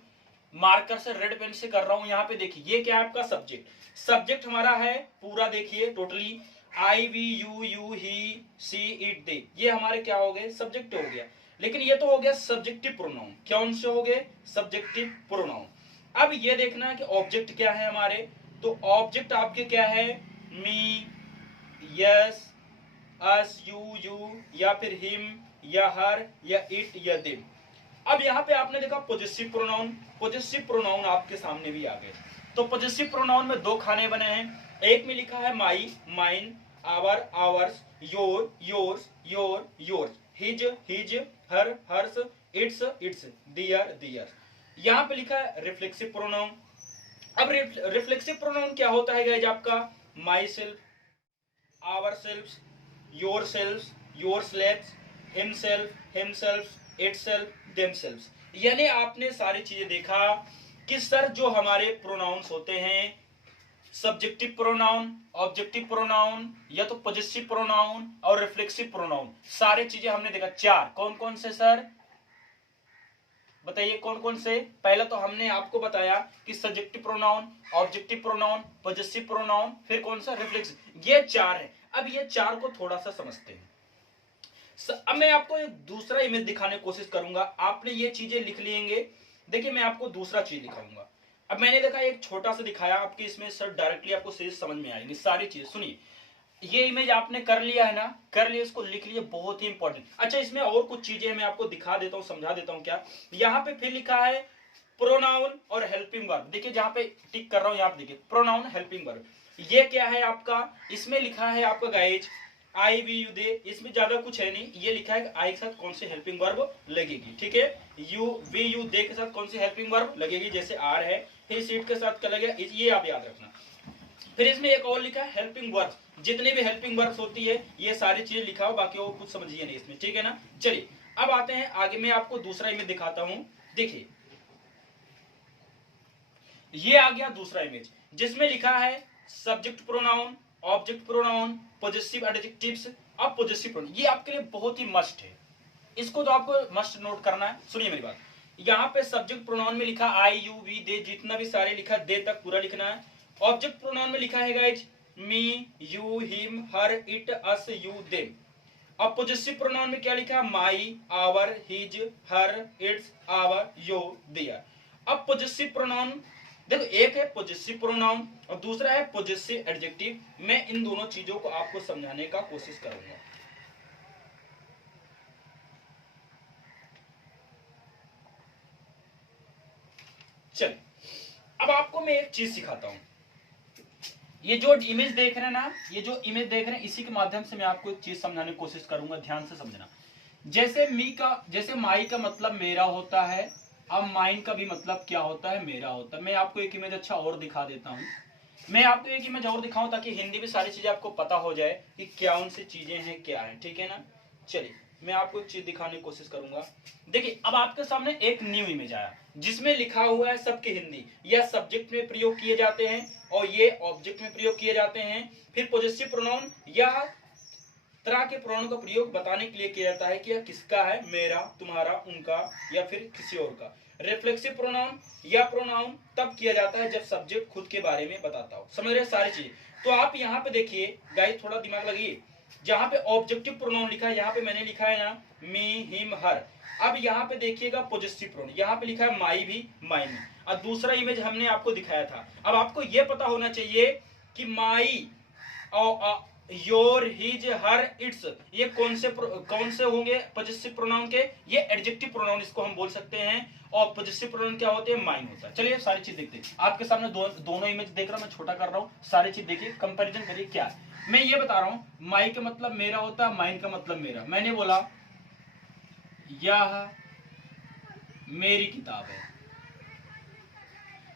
मार्कर से रेड पेन से कर रहा हूं, यहाँ पे देखिए ये क्या है आपका सब्जेक्ट। सब्जेक्ट हमारा है पूरा, देखिए totally I we you he she it they, ये हमारे क्या हो गए सब्जेक्ट हो गया। लेकिन ये तो हो गया सब्जेक्टिव प्रोनाउन, कौन से हो गए सब्जेक्टिव प्रोनाउन। अब ये देखना कि ऑब्जेक्ट क्या है हमारे, तो ऑब्जेक्ट आपके क्या है मी, यस, अस, यू या फिर हिम या हर या इट या देम। अब यहाँ पे आपने देखा पॉजेसिव प्रोनाउन, पॉजेसिव प्रोनाउन आपके सामने भी आ गए। तो पॉजेसिव प्रोनाउन में दो खाने बने हैं, एक में लिखा है my, mine, our, ours, your, yours, your, yours, his, his, her, hers, its, its, their, their. यहाँ पे लिखा है रिफ्लेक्सिव प्रोनाउन। अब रिफ्लेक्सिव प्रोनाउन क्या होता है गाइज आपका? Myself, ourself, yourself, yourself, himself, itself, themselves. यानी आपने सारी चीजें देखा कि सर जो हमारे प्रोनाउंस होते हैं, सब्जेक्टिव प्रोनाउन, ऑब्जेक्टिव प्रोनाउन, या तो पॉजेसिव प्रोनाउन और रिफ्लेक्सिव प्रोनाउन, सारी चीजें हमने देखा। चार कौन कौन से सर बताइए? कौन कौन से? पहला तो हमने आपको बताया कि subjective pronoun, objective pronoun, possessive pronoun, फिर कौन सा? रिफ्लेक्सिव। ये चार है। अब ये चार को थोड़ा सा समझते हैं। अब मैं आपको एक दूसरा इमेज दिखाने की कोशिश करूंगा। आपने ये चीजें लिख लेंगे। देखिए मैं आपको दूसरा चीज दिखाऊंगा। अब मैंने देखा एक छोटा सा दिखाया आपके, इसमें सर डायरेक्टली आपको सीरीज समझ में आएंगी सारी चीज। सुनिए, ये इमेज आपने कर लिया है ना? कर लिया, इसको लिख लिए, बहुत ही इंपॉर्टेंट। अच्छा इसमें और कुछ चीजें मैं आपको दिखा देता हूं, समझा देता हूं। क्या यहाँ पे फिर लिखा है? प्रोनाउन और हेल्पिंग वर्ब। देखिए जहां पे टिक कर रहा हूं, यहाँ पे देखिए प्रोनाउन हेल्पिंग वर्ब। ये क्या है आपका? इसमें लिखा है आपका guys I we you they. इसमें ज्यादा कुछ है नहीं, ये लिखा है आई के साथ कौन सी हेल्पिंग वर्ब लगेगी। ठीक है, यू वी यू दे के साथ कौन सी हेल्पिंग वर्ब लगेगी, जैसे आर है, ही सीट के साथ क्या लगेगा, ये आप याद रखना। फिर इसमें एक और लिखा है हेल्पिंग वर्ब। जितने भी हेल्पिंग वर्ब्स होती है ये सारी चीजें लिखा हो, बाकी और कुछ समझिए नहीं इसमें। ठीक है ना? चलिए अब आते हैं आगे, मैं आपको दूसरा इमेज दिखाता हूं। देखिए ये आ गया दूसरा इमेज, जिसमें लिखा है subject pronoun, object pronoun, possessive adjectives और पॉजेसिव प्रोनाउन। ये आपके लिए बहुत ही मस्ट है, इसको तो आपको मस्ट नोट करना है। सुनिए मेरी बात, यहाँ पे सब्जेक्ट प्रोनाउन में लिखा आई यू वी दे, जितना भी सारे लिखा दे तक पूरा लिखना है। ऑब्जेक्ट प्रोनाउन में लिखा है guys me, you, him, her, it, us, you, them. अब पॉजेसिव प्रोनाउन में क्या लिखा है? My, our, his, her, its, our, your, their. अब पॉजेसिव प्रोनाउन देखो, एक है पॉजेसिव प्रोनाउन और दूसरा है पॉजेसिव एडजेक्टिव। मैं इन दोनों चीजों को आपको समझाने का कोशिश करूंगा। चल अब आपको मैं एक चीज सिखाता हूं। ये जो इमेज देख रहे हैं ना, ये जो इमेज देख रहे हैं, इसी के माध्यम से मैं आपको एक चीज समझाने की कोशिश करूंगा, ध्यान से समझना। जैसे माई का मतलब मेरा होता है, अब माइन का भी मतलब क्या होता है? मेरा होता है। मैं आपको एक इमेज अच्छा और दिखा देता हूं। मैं आपको एक इमेज और दिखाऊं ताकि हिंदी में सारी चीजें आपको पता हो जाए कि क्या उनसे चीजें हैं, क्या है। ठीक है ना? चलिए मैं आपको एक चीज दिखाने की कोशिश करूंगा। देखिए अब आपके सामने एक न्यू इमेज आया, जिसमें लिखा हुआ है सबके हिंदी। यह सब्जेक्ट में प्रयोग किए जाते हैं और ये ऑब्जेक्ट में प्रयोग किए जाते हैं। फिर पॉजेसिव प्रोनाउन या तरह के प्रोनाउन का प्रयोग बताने के लिए किया जाता है कि यह किसका है, मेरा, तुम्हारा, उनका, या फिर किसी और का। रिफ्लेक्सिव प्रोनाउन या प्रोनाउन तब किया जाता है जब सब्जेक्ट खुद के बारे में बताता हो। समझ रहे सारी चीज? तो आप यहाँ पे देखिए गाइस, थोड़ा दिमाग लगाइए। जहां पे ऑब्जेक्टिव प्रोनाउन लिखा है, यहाँ पे मैंने लिखा है ना मी, हिम, हर। अब यहाँ पे देखिएगा पॉजेसिव प्रोनाउन, यहाँ पे लिखा है माई भी, माइन। और दूसरा इमेज हमने आपको दिखाया था। अब आपको यह पता होना चाहिए कि माई और योर, हिज, हर, इट्स, ये कौन से होंगे पॉजेसिव प्रोनाउन के? ये एडजेक्टिव प्रोनाउन इसको हम बोल सकते हैं। और पॉजेसिव प्रोनाउन क्या होते हैं? माइन होता है। चलिए सारी चीज देखते हैं। आपके सामने दोनों इमेज देख रहा हूं, मैं छोटा कर रहा हूं, सारी चीज देखिए, कंपैरिजन करिए क्या है। मैं ये बता रहा हूं माई का मतलब मेरा होता है, माइन का मतलब मेरा। मैंने बोला यह मेरी किताब है,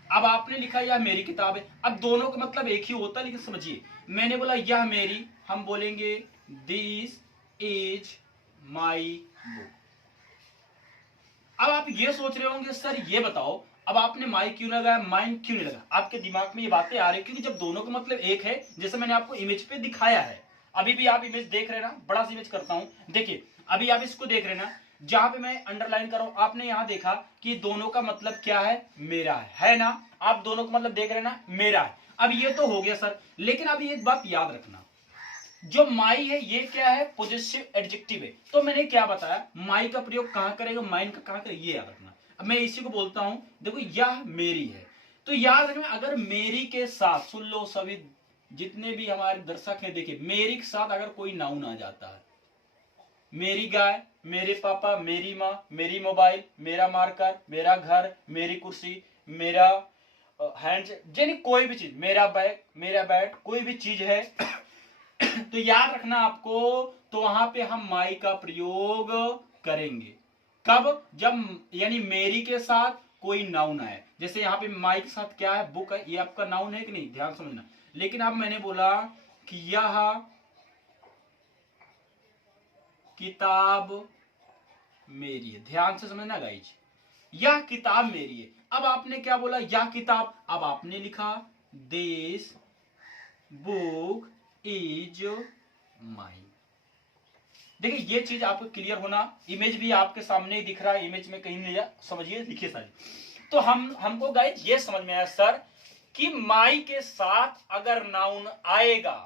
अब आपने लिखा यह मेरी किताब है। अब दोनों का मतलब एक ही होता है, लेकिन समझिए, मैंने बोला यह मेरी, हम बोलेंगे दिस इज माई बुक। अब आप ये सोच रहे होंगे सर ये बताओ, अब आपने माई क्यों लगाया, माइन क्यों नहीं लगा? आपके दिमाग में ये बातें आ रही, क्योंकि जब दोनों का मतलब एक है, जैसे मैंने आपको इमेज पे दिखाया है। अभी भी आप इमेज देख रहे हैं ना, बड़ा सा इमेज करता हूं, देखिए अभी आप इसको देख रहे हैं ना, जहां पे मैं अंडरलाइन कर रहा हूं, आपने यहां देखा कि दोनों का मतलब क्या है? मेरा है ना? आप दोनों का मतलब देख रहे हैं ना, मेरा है। अब ये तो हो गया सर, लेकिन अभी एक बात याद रखना, जो माई है ये क्या है? पॉजेसिव एडजेक्टिव है। तो मैंने क्या बताया, माई का प्रयोग कहां करेगा, माइन का कहां करेगा, ये याद रखना। अब मैं इसी को बोलता हूं, देखो यह मेरी है, तो याद रखना अगर मेरी के साथ, सुन लो सभी जितने भी हमारे दर्शक हैं, देखिए मेरी के साथ अगर कोई नाउन आ जाता है, मेरी गाय, मेरे पापा, मेरी माँ, मेरी मोबाइल, मेरा मार्कर, मेरा घर, मेरी कुर्सी, मेरा हैंड, यानी कोई भी चीज, मेरा बैग, मेरा बैट, कोई भी चीज है तो याद रखना आपको, तो वहां पे हम माई का प्रयोग करेंगे। कब? जब यानी मेरी के साथ कोई नाउन आए, जैसे यहाँ पे माई के साथ क्या है, बुक है, ये आपका नाउन है कि नहीं, ध्यान समझना। लेकिन अब मैंने बोला कि यह किताब मेरी है, ध्यान से समझना गाइज, यह किताब मेरी है। अब आपने क्या बोला, यह किताब, अब आपने लिखा दिस बुक इज माइन। देखिए ये चीज आपको क्लियर होना, इमेज भी आपके सामने ही दिख रहा है, इमेज में कहीं नहीं जा, समझिए, लिखिए सारी। तो हमको गाइज ये समझ में आया सर कि माई के साथ अगर नाउन आएगा,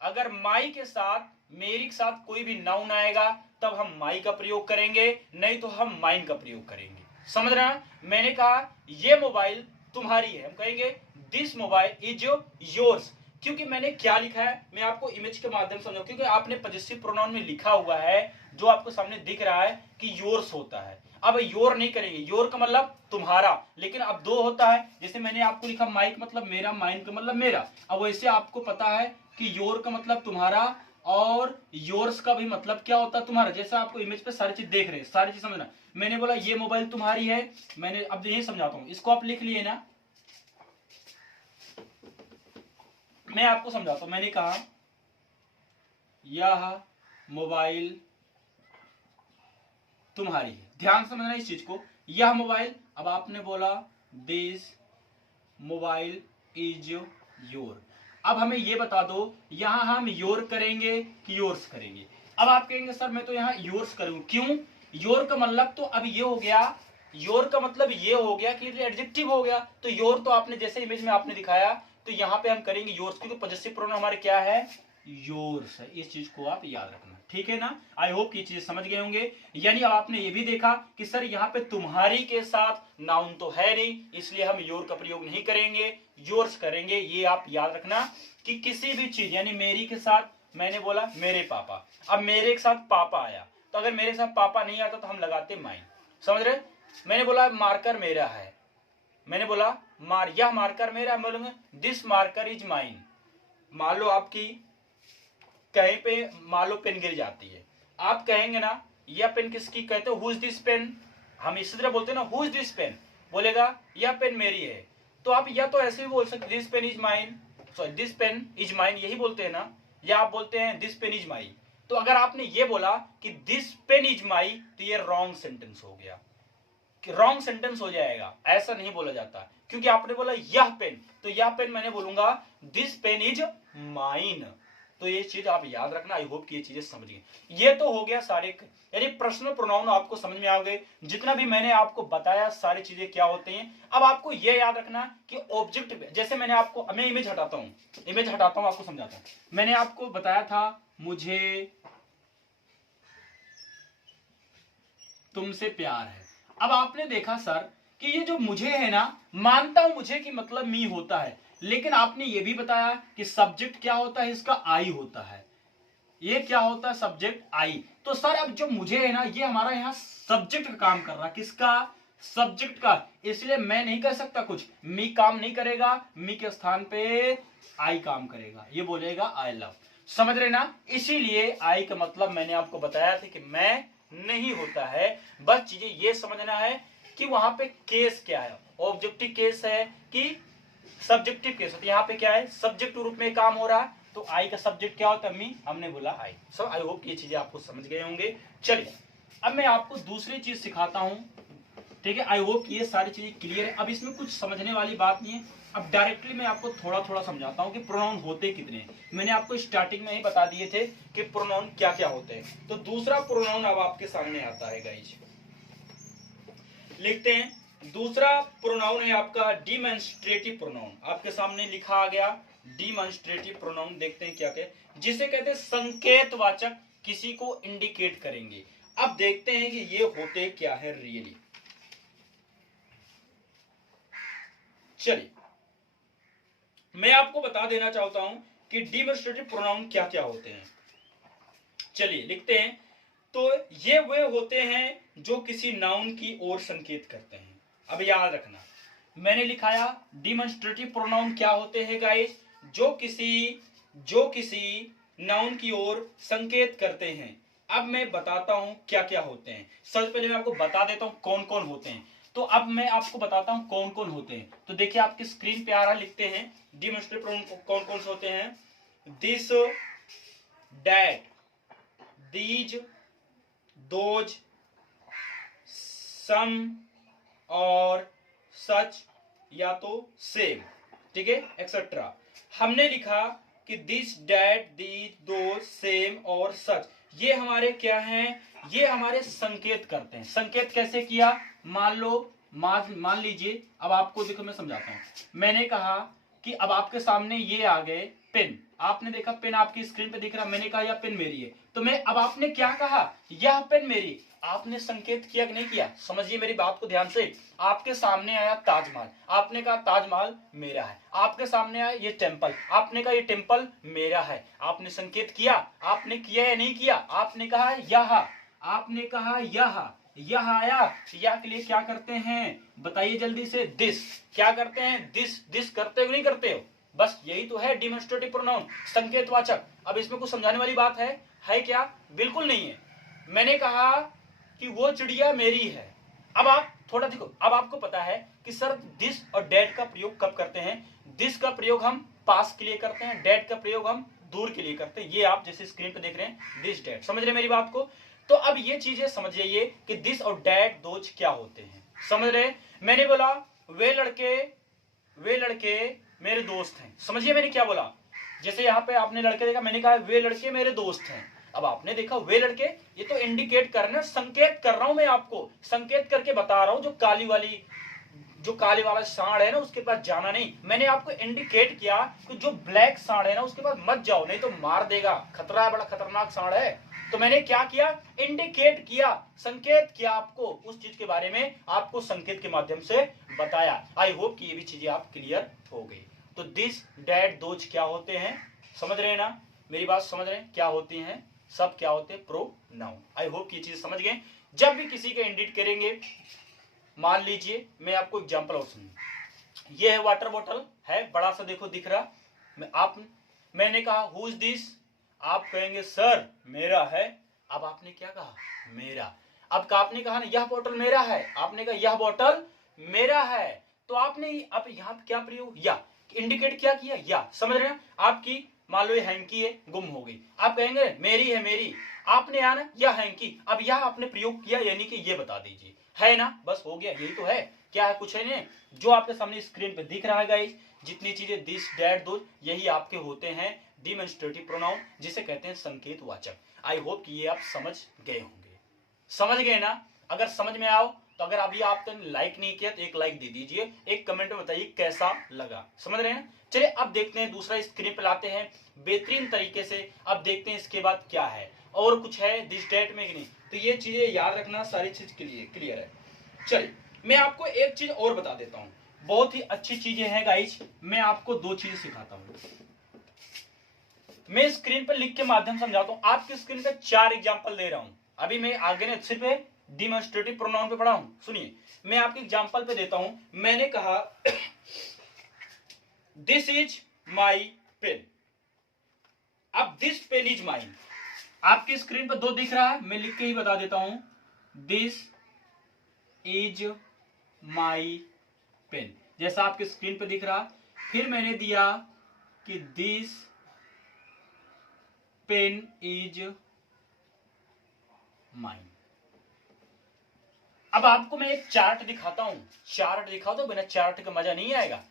अगर माई के साथ मेरी के साथ कोई भी नाउन आएगा तब हम माई का प्रयोग करेंगे, नहीं तो हम माइन का प्रयोग करेंगे। समझ रहे हैं? मैंने कहा ये मोबाइल तुम्हारी है, हम कहेंगे दिस मोबाइल इज योर्स। क्योंकि मैंने क्या लिखा है, मैं आपको इमेज के माध्यम से समझाऊं, क्योंकि आपने पजेसिव प्रोनाउन में लिखा हुआ है, जो आपको सामने दिख रहा है कि योर्स होता है। अब योर नहीं करेंगे, योर का मतलब तुम्हारा, लेकिन अब दो होता है, जैसे मैंने आपको लिखा माई का मतलब मेरा, माइन का मतलब मेरा। अब वैसे आपको पता है कि योर का मतलब तुम्हारा और योर्स का भी मतलब क्या होता है, तुम्हारा। जैसा आपको इमेज पे सारी चीज देख रहे हैं, सारी चीज समझना। मैंने बोला ये मोबाइल तुम्हारी है, मैंने अब यही समझाता हूं, इसको आप लिख लिए ना, मैं आपको समझाता हूं। मैंने कहा यह मोबाइल तुम्हारी है, ध्यान से समझना इस चीज को, यह मोबाइल। अब आपने बोला दिस मोबाइल इज योर। अब हमें ये बता दो यहां हम योर करेंगे कि योर्स करेंगे। अब आप कहेंगे सर मैं तो यहां योर्स करूं, क्यों? योर का मतलब तो अब ये हो गया, योर का मतलब ये हो गया कि एडजेक्टिव हो गया। तो योर तो आपने जैसे इमेज में आपने दिखाया, तो यहां पे हम करेंगे योर्स, क्योंकि पजेसिव प्रोनाउन हमारे क्या है, योर्स है। इस चीज को आप याद रखना, ठीक है ना। आई होप ये चीज समझ गए होंगे। यानी अब आपने ये भी देखा कि सर यहाँ पे तुम्हारी के साथ नाउन तो है नहीं, इसलिए हम योर का प्रयोग नहीं करेंगे, योर्स करेंगे। ये आप याद रखना कि किसी भी चीज, यानी मेरी के साथ मैंने बोला मेरे पापा, अब मेरे के साथ पापा आया, तो अगर मेरे साथ पापा नहीं आता तो हम लगाते माइन, समझ रहे। मैंने बोला मार्कर मेरा है, मैंने बोला यह मार्कर मेरा है, बोलूंगा दिस मार्कर इज माइन। मान लो आपकी कहीं पे मान लो पेन गिर जाती है, आप कहेंगे ना यह पेन किसकी, कहते हो हु इज दिस पेन, हम इसी तरह बोलते हैं ना हु इज दिस पेन, बोलेगा यह पेन मेरी है। तो आप या तो ऐसे भी बोल सकते this pen is mine, sorry this pen is mine, यही बोलते हैं ना, या आप बोलते हैं दिस पेन इज माई। तो अगर आपने ये बोला कि दिस पेन इज माई, तो ये रॉन्ग सेंटेंस हो गया, रॉन्ग सेंटेंस हो जाएगा, ऐसा नहीं बोला जाता, क्योंकि आपने बोला यह पेन, तो यह पेन मैंने बोलूंगा दिस पेन इज माइन। तो ये चीज आप याद रखना, आई होप कि ये चीजें समझ गए। ये तो हो गया सारे, यानी पर्सनल प्रोनाउन आपको समझ में आ गए, जितना भी मैंने आपको बताया सारी चीजें क्या होते हैं। अब आपको ये याद रखना कि ऑब्जेक्ट, जैसे मैंने आपको, मैं इमेज हटाता हूं, इमेज हटाता हूं, आपको समझाता हूं। मैंने आपको बताया था मुझे तुमसे प्यार है। अब आपने देखा सर कि ये जो मुझे है ना, मानता हूं मुझे कि मतलब मी होता है, लेकिन आपने ये भी बताया कि सब्जेक्ट क्या होता है, इसका आई होता है। ये क्या होता है, सब्जेक्ट आई। तो सर अब जो मुझे है ना, ये हमारा यहाँ सब्जेक्ट का काम कर रहा है, किसका, सब्जेक्ट का। इसलिए मैं नहीं कर सकता कुछ, मी काम नहीं करेगा, मी के स्थान पे आई काम करेगा, ये बोलेगा आई लव। समझ रहे ना। इसीलिए आई का मतलब मैंने आपको बताया था कि मैं नहीं होता है। बस चीजें ये समझना है कि वहां पे केस क्या है, ऑब्जेक्टिव केस है कि सब्जेक्टिव केस है। तो यहाँ पे क्या है, सब्जेक्ट रूप में काम हो रहा है, तो आई का सब्जेक्ट क्या होता है, मी, हमने बोला आई। सो आई होप ये चीजें आपको समझ गए होंगे। चलिए अब मैं आपको दूसरी चीज सिखाता हूं, ठीक है। आई होप ये सारी चीजें क्लियर है। अब इसमें कुछ समझने वाली बात नहीं है, अब डायरेक्टली मैं आपको थोड़ा थोड़ा समझाता हूं कि प्रोनाउन होते कितने हैं। मैंने आपको स्टार्टिंग में ही बता दिए थे कि प्रोनाउन क्या क्या होते हैं। तो दूसरा प्रोनाउन अब आपके सामने आता है गाइज, लिखते हैं। दूसरा प्रोनाउन है आपका डिमॉन्स्ट्रेटिव प्रोनाउन, आपके सामने लिखा आ गया डिमॉन्स्ट्रेटिव प्रोनाउन। देखते हैं क्या क्या, जिसे कहते हैं संकेतवाचक, किसी को इंडिकेट करेंगे। अब देखते हैं कि ये होते क्या है रियली। चलिए मैं आपको बता देना चाहता हूं कि डिमॉन्स्ट्रेटिव प्रोनाउन क्या क्या होते हैं। चलिए लिखते हैं। तो ये वे होते हैं जो किसी नाउन की ओर संकेत करते हैं। अब याद रखना, मैंने लिखाया डिमॉन्स्ट्रेटिव प्रोनाउन क्या होते हैं गाइस, जो किसी नाउन की ओर संकेत करते हैं। अब मैं बताता हूं क्या क्या होते हैं। सबसे पहले मैं आपको बता देता हूं कौन कौन होते हैं। तो अब मैं आपको बताता हूं कौन कौन होते हैं। तो देखिए आपकी स्क्रीन पे आ रहा, लिखते हैं डिमॉन्स्ट्रेटिव प्रोनाउन कौन कौन से होते हैं। दिस, डैट, दीज, दोज, सम और सच या तो सेम, ठीक है, एक्सेट्रा। हमने लिखा कि this, that, these, those, same और सच, ये हमारे क्या हैं, ये हमारे संकेत करते हैं। संकेत कैसे किया, मान लो, मान लीजिए, अब आपको देखो मैं समझाता हूं। मैंने कहा कि अब आपके सामने ये आ गए पेन, आपने देखा पेन आपकी स्क्रीन पे दिख रहा, मैंने कहा यह पेन मेरी है, तो मैं, अब आपने क्या कहा, यह पेन मेरी, आपने संकेत किया कि नहीं किया, समझिए मेरी बात को ध्यान से। आपके सामने आया ताजमहल, आपने कहा ताजमहल मेरा है। आपके सामने आया ये टेंपल, आपने कहा ये टेंपल मेरा है। आपने संकेत किया, आपने किया या नहीं किया, आपने कहा यह, आपने कहा यह आया, या के लिए क्या करते हैं बताइए जल्दी से, दिस, क्या करते हैं, दिस करते हो नहीं करते हो, बस यही तो है डिमॉन्स्ट्रेटिव प्रोनाउन, संकेतवाचक। अब इसमें कुछ समझाने वाली बात है क्या, बिल्कुल नहीं है। मैंने कहा कि वो चिड़िया मेरी है, अब आप थोड़ा देखो, अब आपको पता है कि सर दिस और डैट का प्रयोग कब करते हैं। दिस का प्रयोग हम पास के लिए करते हैं, डैट का प्रयोग हम दूर के लिए करते हैं। ये आप जैसे स्क्रीन पे देख रहे हैं दिस डैट, समझ रहे हैं मेरी बात को। तो अब ये चीजें समझ जाइए कि दिस और डैट दोज क्या होते हैं, समझ रहे। मैंने बोला वे लड़के मेरे दोस्त हैं, समझिए मैंने क्या बोला। जैसे यहाँ पे आपने लड़के देखा, मैंने कहा वे लड़के मेरे दोस्त हैं। अब आपने देखा वे लड़के, ये तो इंडिकेट कर रहे हैं, संकेत कर रहा हूं मैं आपको, संकेत करके बता रहा हूं। जो काली वाला सांड है ना उसके पास जाना नहीं, मैंने आपको इंडिकेट किया कि जो ब्लैक सांड है ना उसके पास मत जाओ, नहीं तो मार देगा, खतरा है, बड़ा खतरनाक सांड है। तो मैंने क्या किया, इंडिकेट किया, संकेत किया आपको उस चीज के बारे में, आपको संकेत के माध्यम से बताया। आई होप कि ये भी चीजें आप क्लियर हो गई। तो दिस, डैट, दोज क्या होते हैं, समझ रहे हैं ना, मेरी बात समझ रहे हैं, क्या होती हैं, सब क्या होते हैं, प्रोनाउन। आई होप ये चीज समझ गए। जब भी किसी का इंडिकेट करेंगे, मान लीजिए मैं आपको एग्जांपल और सुनिए, ये है वाटर बॉटल है, बड़ा सा देखो दिख रहा, मैंने कहा हु इज दिस, आप कहेंगे सर मेरा है। अब आपने क्या कहा, मेरा। अब आपने कहा ना यह बॉटल मेरा है, आपने कहा यह बॉटल मेरा है, तो आपने अब यहाँ पे क्या प्रयोग, या इंडिकेट क्या किया, या, समझ रहे हैं। आपकी मान लो ये हैंकी है, गुम हो गई, आप कहेंगे मेरी है, मेरी, आपने आना यह हैंकी, अब यह आपने प्रयोग किया, यानी कि ये बता दीजिए, है ना, बस हो गया, यही तो है। क्या है, कुछ है नहीं, जो आपके सामने स्क्रीन पे दिख रहा है गाइस, जितनी चीजें दिस, डैट, दोज, यही आपके होते हैं डिमॉन्स्ट्रेटिव प्रोनाउन, जिसे कहते हैं संकेतवाचक। आई होप कि ये आप समझ गए होंगे, समझ गए ना। अगर समझ में आओ तो अगर अभी आपने लाइक नहीं किया तो एक लाइक दे दीजिए, एक कमेंट में बताइए कैसा लगा, समझ रहे हैं। चलिए अब देखते हैं, दूसरा स्क्रीन पे लाते हैं बेहतरीन तरीके से। अब देखते हैं इसके बाद क्या है, और कुछ है दिस डेट में कि नहीं, तो ये चीजें याद रखना, सारी चीज क्लियर है। चलिए मैं आपको एक चीज और बता देता हूं, बहुत ही अच्छी चीजें हैं गाइस, मैं आपको दो चीजें सिखाता हूं। मैं स्क्रीन पर लिख के माध्यम समझाता हूं, आपकी स्क्रीन पे 4 एग्जांपल दे रहा हूं। अभी मैं आगे ने सिर्फ डिमॉन्स्ट्रेटिव प्रोनाउन पे पढ़ा हूं, सुनिए मैं आपके एग्जांपल पे देता हूं। मैंने कहा दिस इज माई पेन, अब दिस पेन इज माइन, आपकी स्क्रीन पर 2 दिख रहा है, मैं लिख के ही बता देता हूं, दिस इज माई पेन, जैसा आपकी स्क्रीन पे दिख रहा। फिर मैंने दिया कि दिस पेन इज माइन। अब आपको मैं एक चार्ट दिखाता हूं, चार्ट दिखा दो, बिना चार्ट का मजा नहीं आएगा।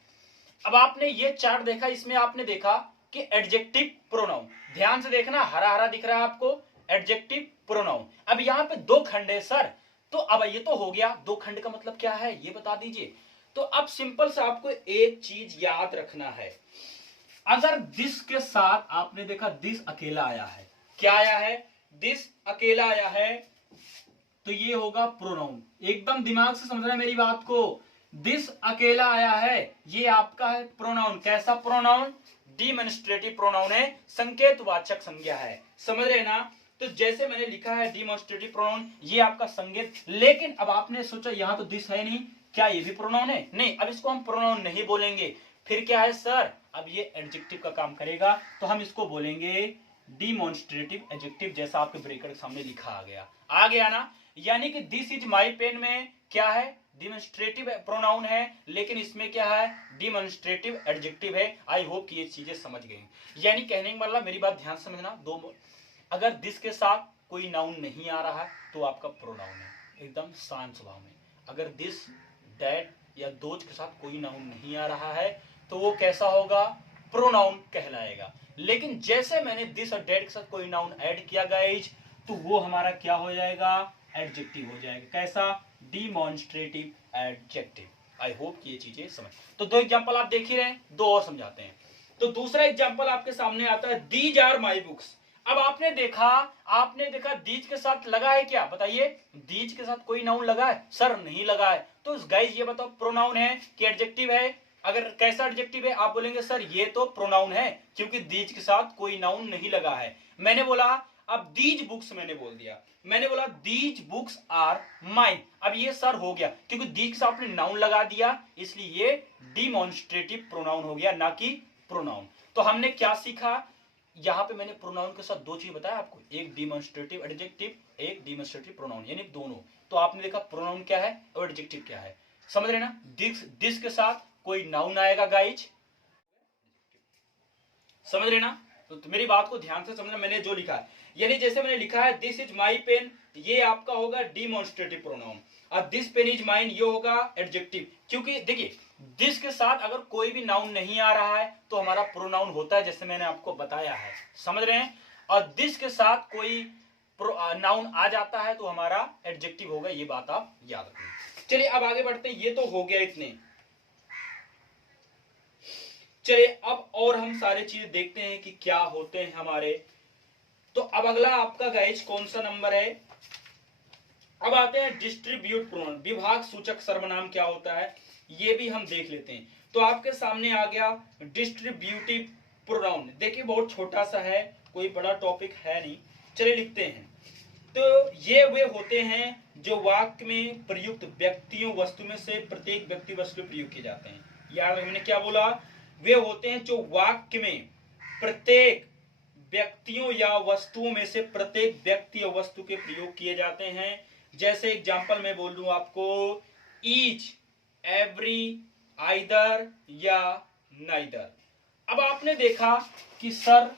अब आपने ये चार्ट देखा, इसमें आपने देखा कि एडजेक्टिव प्रोनाउन, ध्यान से देखना, हरा हरा दिख रहा है आपको, एडजेक्टिव प्रोनाउन। अब यहां पे 2 खंड है सर, तो अब ये तो हो गया, 2 खंड का मतलब क्या है ये बता दीजिए। तो अब सिंपल से आपको एक चीज याद रखना है, अगर दिस के साथ आपने देखा दिस अकेला आया है, क्या आया है, दिस अकेला आया है, तो ये होगा प्रोनाउन। एकदम दिमाग से समझना मेरी बात को, दिस अकेला आया है, ये आपका है प्रोनाउन। कैसा प्रोनाउन, डिमॉन्स्ट्रेटिव प्रोनाउन है, संकेतवाचक संज्ञा है, समझ रहे ना। तो जैसे मैंने लिखा है डिमॉन्स्ट्रेटिव प्रोनाउन, ये आपका संकेत। लेकिन अब आपने सोचा यहां तो दिस है नहीं, क्या ये भी प्रोनाउन है, नहीं, अब इसको हम प्रोनाउन नहीं बोलेंगे, फिर क्या है सर, अब ये एडजेक्टिव का काम करेगा, तो हम इसको बोलेंगे डिमॉन्स्ट्रेटिव एडजेक्टिव, जैसा आपके ब्रैकेट के सामने लिखा आ गया ना। यानी कि दिस इज माई पेन में क्या है, डिमॉन्स्ट्रेटिव प्रोनाउन है, लेकिन इसमें क्या है, डिमॉन्स्ट्रेटिव एडजेक्टिव है। आई होप कि ये चीजें समझ गए। यानी कहने का मतलब, मेरी बात ध्यान से समझना, अगर दिस के साथ कोई नाउन नहीं आ रहा है तो आपका प्रोनाउन है, एकदम शांत स्वभाव में। अगर दिस, दैट या दोज के साथ कोई नाउन नहीं आ रहा है तो वो कैसा होगा, प्रोनाउन कहलाएगा। लेकिन जैसे मैंने दिस और दैट के साथ कोई नाउन ऐड किया गाइज, तो वो हमारा क्या हो जाएगा, एडजेक्टिव हो जाएगा। कैसा, डिमॉन्स्ट्रेटिव एडजेक्टिव। आई होप कि ये चीजें समझ। तो दो एग्जांपल आप देख ही रहे हैं, दो और समझाते हैं। तो दूसरा एग्जांपल आपके सामने आता है, दीज आर माई बुक्स। अब आपने देखा दीज के साथ लगा है क्या, बताइए, दीज के साथ कोई नाउन लगा है, सर नहीं लगा है। तो गाइज ये बताओ, प्रोनाउन है कि एडजेक्टिव है? अगर कैसा एडजेक्टिव है, आप बोलेंगे सर ये तो प्रोनाउन है, क्योंकि दीज के साथ कोई नाउन नहीं लगा है। मैंने बोला, अब दीज बुक्स मैंने बोल दिया, मैंने बोला दीज बुक्स आर माइन। अब ये सर हो गया, क्योंकि दीज के साथ आपने नाउन लगा दिया, इसलिए ये डिमॉन्स्ट्रेटिव प्रोनाउन हो गया, ना कि प्रोनाउन। तो हमने क्या सीखा, यहां पे मैंने प्रोनाउन के साथ दो चीज बताया आपको, एक डिमॉन्स्ट्रेटिव एडजेक्टिव, एक डिमॉन्स्ट्रेटिव प्रोनाउन, यानी दोनों। तो आपने देखा प्रोनाउन क्या है और एडजेक्टिव क्या है, समझ रहे ना। दिस के साथ कोई नाउन आएगा गाइज, समझ रहे ना। तो मेरी बात को ध्यान से समझना, मैंने जो लिखा है, यानी जैसे मैंने लिखा है दिस इज माई पेन, ये आपका होगा डिमॉन्स्ट्रेटिव प्रोनाउन, और दिस पेन इज माइन ये होगा एडजेक्टिव। क्योंकि देखिए, दिस के साथ अगर कोई भी नाउन नहीं आ रहा है तो हमारा प्रोनाउन होता है, जैसे मैंने आपको बताया है, समझ रहे हैं। और दिस के साथ कोई नाउन आ जाता है तो हमारा एडजेक्टिव होगा, ये बात आप याद रखना। चलिए अब आगे बढ़ते हैं, ये तो हो गया इतने। चलिए अब और हम सारे चीज देखते हैं कि क्या होते हैं हमारे। तो अब अगला आपका गाइज कौन सा नंबर है, अब आते हैं डिस्ट्रीब्यूट प्रोनाउन, विभाग सूचक सर्वनाम क्या होता है, ये भी हम देख लेते हैं। तो आपके सामने आ गया डिस्ट्रीब्यूटिव प्रोनाउन। देखिए बहुत छोटा सा है, कोई बड़ा टॉपिक है नहीं, चलिए लिखते हैं। तो ये वे होते हैं जो वाक्य में प्रयुक्त व्यक्तियों वस्तु में से प्रत्येक व्यक्ति वस्तु में प्रयोग किए जाते हैं। यार मैंने क्या बोला, वे होते हैं जो वाक्य में प्रत्येक व्यक्तियों या वस्तुओं में से प्रत्येक व्यक्ति या वस्तु के प्रयोग किए जाते हैं। जैसे एग्जांपल मैं बोल दूं आपको, ईच, एवरी, आइदर या नाइदर। अब आपने देखा कि सर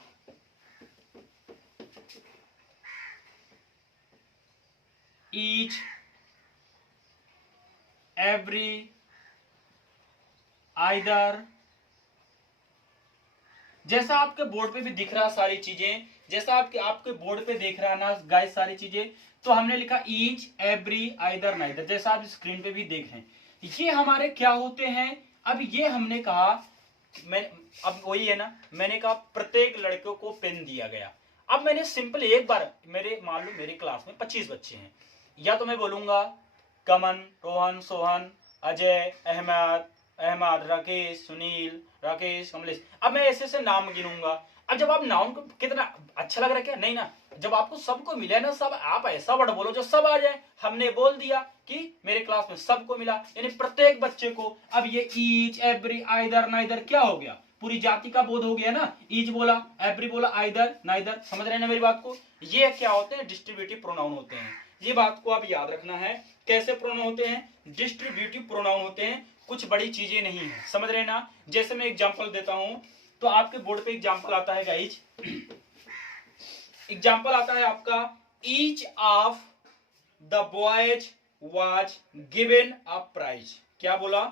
ईच, एवरी, आइदर, जैसा आपके बोर्ड पे भी दिख रहा सारी चीजें, जैसा आपके बोर्ड पे देख रहा है ना गाइस सारी चीजें, तो हमने लिखा ईच, एवरी, आइदर, नाइदर, जैसा आप स्क्रीन पे भी देख रहे हैं। ये हमारे क्या होते हैं, अब ये हमने कहा, मैं अब वही है ना, मैंने कहा प्रत्येक लड़के को पेन दिया गया। अब मैंने सिंपल एक बार, मान लो मेरे क्लास में 25 बच्चे हैं, या तो मैं बोलूंगा कमन, रोहन, सोहन, अजय, अहमद, राकेश, सुनील, राकेश, कमलेश। अब मैं ऐसे से नाम गिनूंगा। अब जब आप नाउन को, कितना अच्छा लग रहा है क्या, नहीं ना। जब आपको सबको मिले ना सब, आप ऐसा वर्ड बोलो जो सब आ जाए। हमने बोल दिया कि मेरे क्लास में सबको मिला, यानी प्रत्येक बच्चे को। अब ये ईच, एवरी, आइदर, नाइदर क्या हो गया, पूरी जाति का बोध हो गया ना। ईच बोला, एवरी बोला, आइदर, नाइदर, समझ रहे हैं ना मेरी बात को। ये क्या होते हैं, डिस्ट्रीब्यूटिव प्रोनाउन होते हैं। ये बात को आप याद रखना है, कैसे प्रोनाउन होते हैं, डिस्ट्रीब्यूटिव प्रोनाउन होते हैं, कुछ बड़ी चीजें नहीं है, समझ रहे ना। जैसे मैं एग्जांपल देता हूं, तो आपके बोर्ड पे एग्जांपल आता है गाइज, एग्जांपल आता है आपका, each of the boys was given a prize. क्या बोला,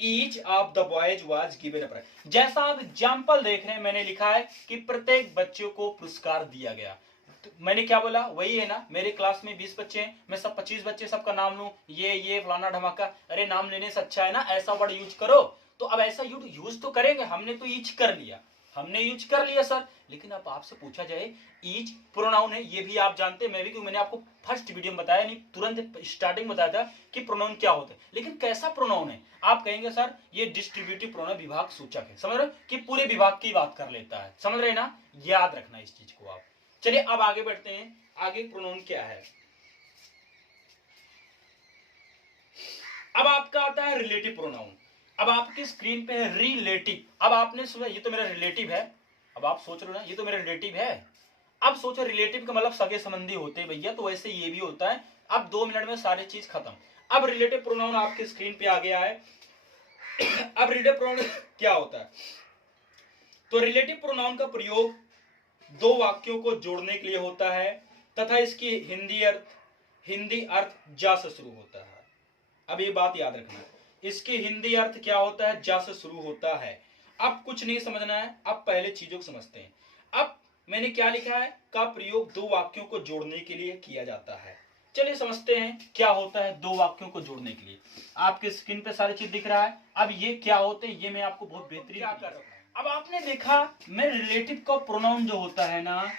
each of the boys was given a prize. जैसा आप एग्जांपल देख रहे हैं, मैंने लिखा है कि प्रत्येक बच्चे को पुरस्कार दिया गया। तो मैंने क्या बोला, वही है ना, मेरे क्लास में 20 बच्चे हैं, मैं सब 25 बच्चे सबका नाम लूं, ये फलाना ढमाका। अरे नाम लेने से अच्छा है ना ऐसा वर्ड यूज करो। तो अब ऐसा यूज तो करेंगे, हमने तो ईच कर लिया, हमने यूज कर लिया सर। लेकिन अब आपसे पूछा जाए, ईच प्रोनाउन है, ये भी आप जानते हैं, मैं भी, क्योंकि मैंने आपको फर्स्ट वीडियो में बताया नहीं, तुरंत स्टार्टिंग बताया था कि प्रोनाउन क्या होता है। लेकिन कैसा प्रोनाउन है, आप कहेंगे सर ये डिस्ट्रीब्यूटिव प्रोनाउन, विभाग सूचक है। समझ रहे कि पूरे विभाग की बात कर लेता है, समझ रहे ना, याद रखना इस चीज को आप। चलिए अब आगे बढ़ते हैं, आगे प्रोनाउन क्या है। अब आपका आता है रिलेटिव प्रोनाउन। अब आपकी स्क्रीन पे है रिलेटिव। अब आपने सुना ये तो मेरा रिलेटिव है, अब आप सोच रहे हो ना ये तो मेरा रिलेटिव है। अब सोचो रिलेटिव का मतलब सगे संबंधी होते हैं भैया, तो वैसे ये भी होता है। अब 2 मिनट में सारी चीज खत्म। अब रिलेटिव प्रोनाउन आपके स्क्रीन पे आ गया है। अब रिलेटिव प्रोनाउन क्या होता है? तो रिलेटिव प्रोनाउन का प्रयोग दो वाक्यों को जोड़ने के लिए होता है तथा इसकी हिंदी अर्थ जा से शुरू होता है। अब ये बात याद रखना, इसकी हिंदी अर्थ क्या होता है? जा से शुरू होता है। अब कुछ नहीं समझना है, अब पहले चीजों को समझते हैं। अब मैंने क्या लिखा है? का प्रयोग दो वाक्यों को जोड़ने के लिए किया जाता है। चलिए समझते हैं क्या होता है दो वाक्यों को जोड़ने के लिए। आपके स्क्रीन पे सारी चीज दिख रहा है। अब ये क्या होते हैं ये मैं आपको बहुत बेहतरीन क्या कर रहा हूं। अब आपने देखा मैं रिलेटिव का प्रोनाउन जो होता है ना,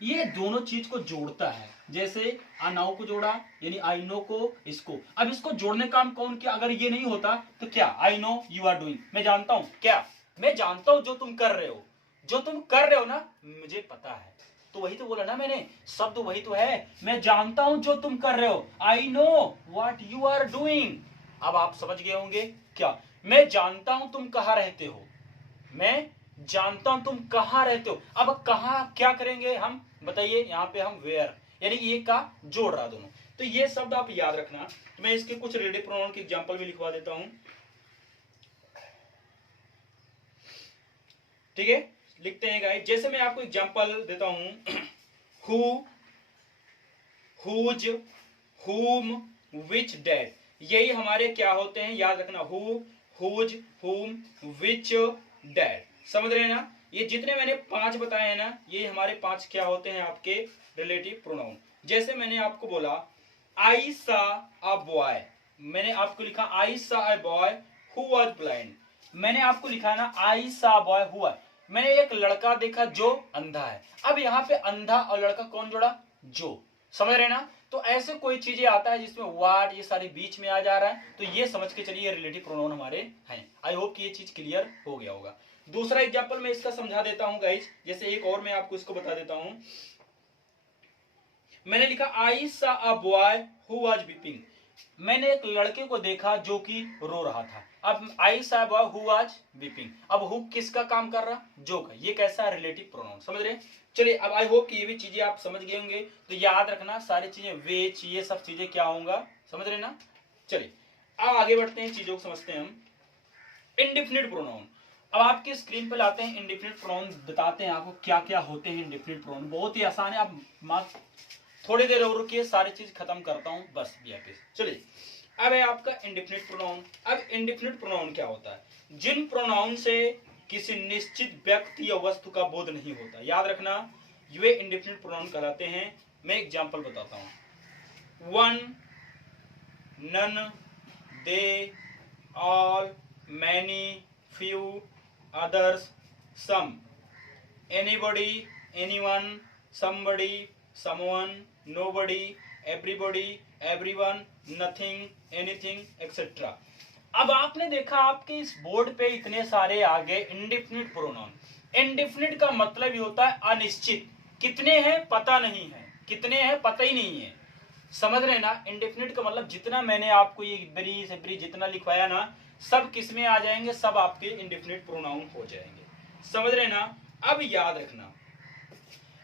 ये दोनों चीज को जोड़ता है। जैसे आई नाउ को जोड़ा, यानी आई नो को इसको। अब इसको जोड़ने का काम कौन किया? अगर ये नहीं होता तो क्या? I know you are doing, मैं जानता हूं। क्या? मैं जानता हूं जो तुम कर रहे हो। जो तुम कर रहे हो ना, मुझे पता है। तो वही तो बोला ना मैंने, शब्द वही तो है। मैं जानता हूं जो तुम कर रहे हो, I know what you are doing. अब आप समझ गए होंगे क्या? मैं जानता हूं तुम कहां रहते हो। मैं जानता हूं तुम कहां रहते हो। अब कहां क्या करेंगे हम? बताइए। यहां पे हम वेयर, यानी ये का जोड़ रहा दोनों। तो ये शब्द आप याद रखना। तो मैं इसके कुछ रिलेटिव प्रोनाउन के एग्जांपल भी लिखवा देता हूं। ठीक है, लिखते हैं गाइस। जैसे मैं आपको एग्जांपल देता हूं, हु, हुज, हुम, विच, डैट। यही हमारे क्या होते हैं? याद रखना, हु, हुज, हुम, विच, डैट। समझ रहे हैं ना? ये जितने मैंने 5 बताए हैं ना, ये हमारे 5 क्या होते हैं? आपके रिलेटिव प्रोनाउन। जैसे मैंने आपको बोला आई सा अ बॉय, मैंने आपको लिखा आई सा a boy who was blind. मैंने आपको लिखा ना आई सा बॉय हुआ, मैंने एक लड़का देखा जो अंधा है। अब यहाँ पे अंधा और लड़का कौन जोड़ा? जो। समझ रहे ना? तो ऐसे कोई चीजें आता है जिसमें वाट ये सारे बीच में आ जा रहा है, तो ये समझ के चलिए रिलेटिव प्रोनाउन हमारे हैं। आई होप कि ये चीज क्लियर हो गया होगा। दूसरा एग्जांपल मैं इसका समझा देता हूं गाइस। जैसे एक और मैं आपको इसको बता देता हूं। मैंने लिखा आई सा a boy who was weeping, मैंने एक लड़के को देखा जो कि रो रहा था। अब आई सा बॉय हु वाज वीपिंग, अब हु किसका काम कर रहा? जो का। ये कैसा रिलेटिव प्रोनाउन, समझ रहे? चलिए, अब आई होप कि ये भी चीजें आप समझ गए होंगे। तो याद रखना सारी चीजें, वेच, ये सब चीजें क्या होंगे, समझ रहे ना? चलिए अब आगे बढ़ते हैं, चीजों को समझते हैं हम। Indefinite pronoun. अब आपके स्क्रीन पर लाते हैं इंडिफिनिट प्रोनाउन, बताते हैं आपको क्या क्या होते हैं इंडिफिनिट प्रोनाउन। बहुत ही आसान है। आप थोड़ी देर और रुकिए, सारी चीज खत्म करता हूं बस भी। चलिए, अब है आपका इंडिफिनिट प्रोनाउन। अब इंडिफिनिट प्रोनाउन क्या होता है? जिन प्रोनाउन से किसी निश्चित व्यक्ति या वस्तु का बोध नहीं होता, याद रखना, ये इंडिफिनिट प्रोनाउन कहलाते हैं। मैं एग्जांपल बताता हूं। One, none, they, all, many, few, others, some, anybody, anyone, somebody, someone, nobody, everybody, everyone, nothing, anything, etc. अब आपने देखा आपके इस बोर्ड पे इतने सारे आगे इंडिफिनिट प्रोनाउन। इंडिफिनिट का मतलब ही होता है अनिश्चित। कितने हैं पता नहीं है, कितने हैं पता ही नहीं है। समझ रहे ना? इंडिफिनिट का मतलब जितना मैंने आपको ये ब्री से ब्री जितना लिखवाया ना, सब किस में आ जाएंगे? सब आपके इंडिफिनिट प्रोनाउन हो जाएंगे। समझ रहे ना? अब याद रखना,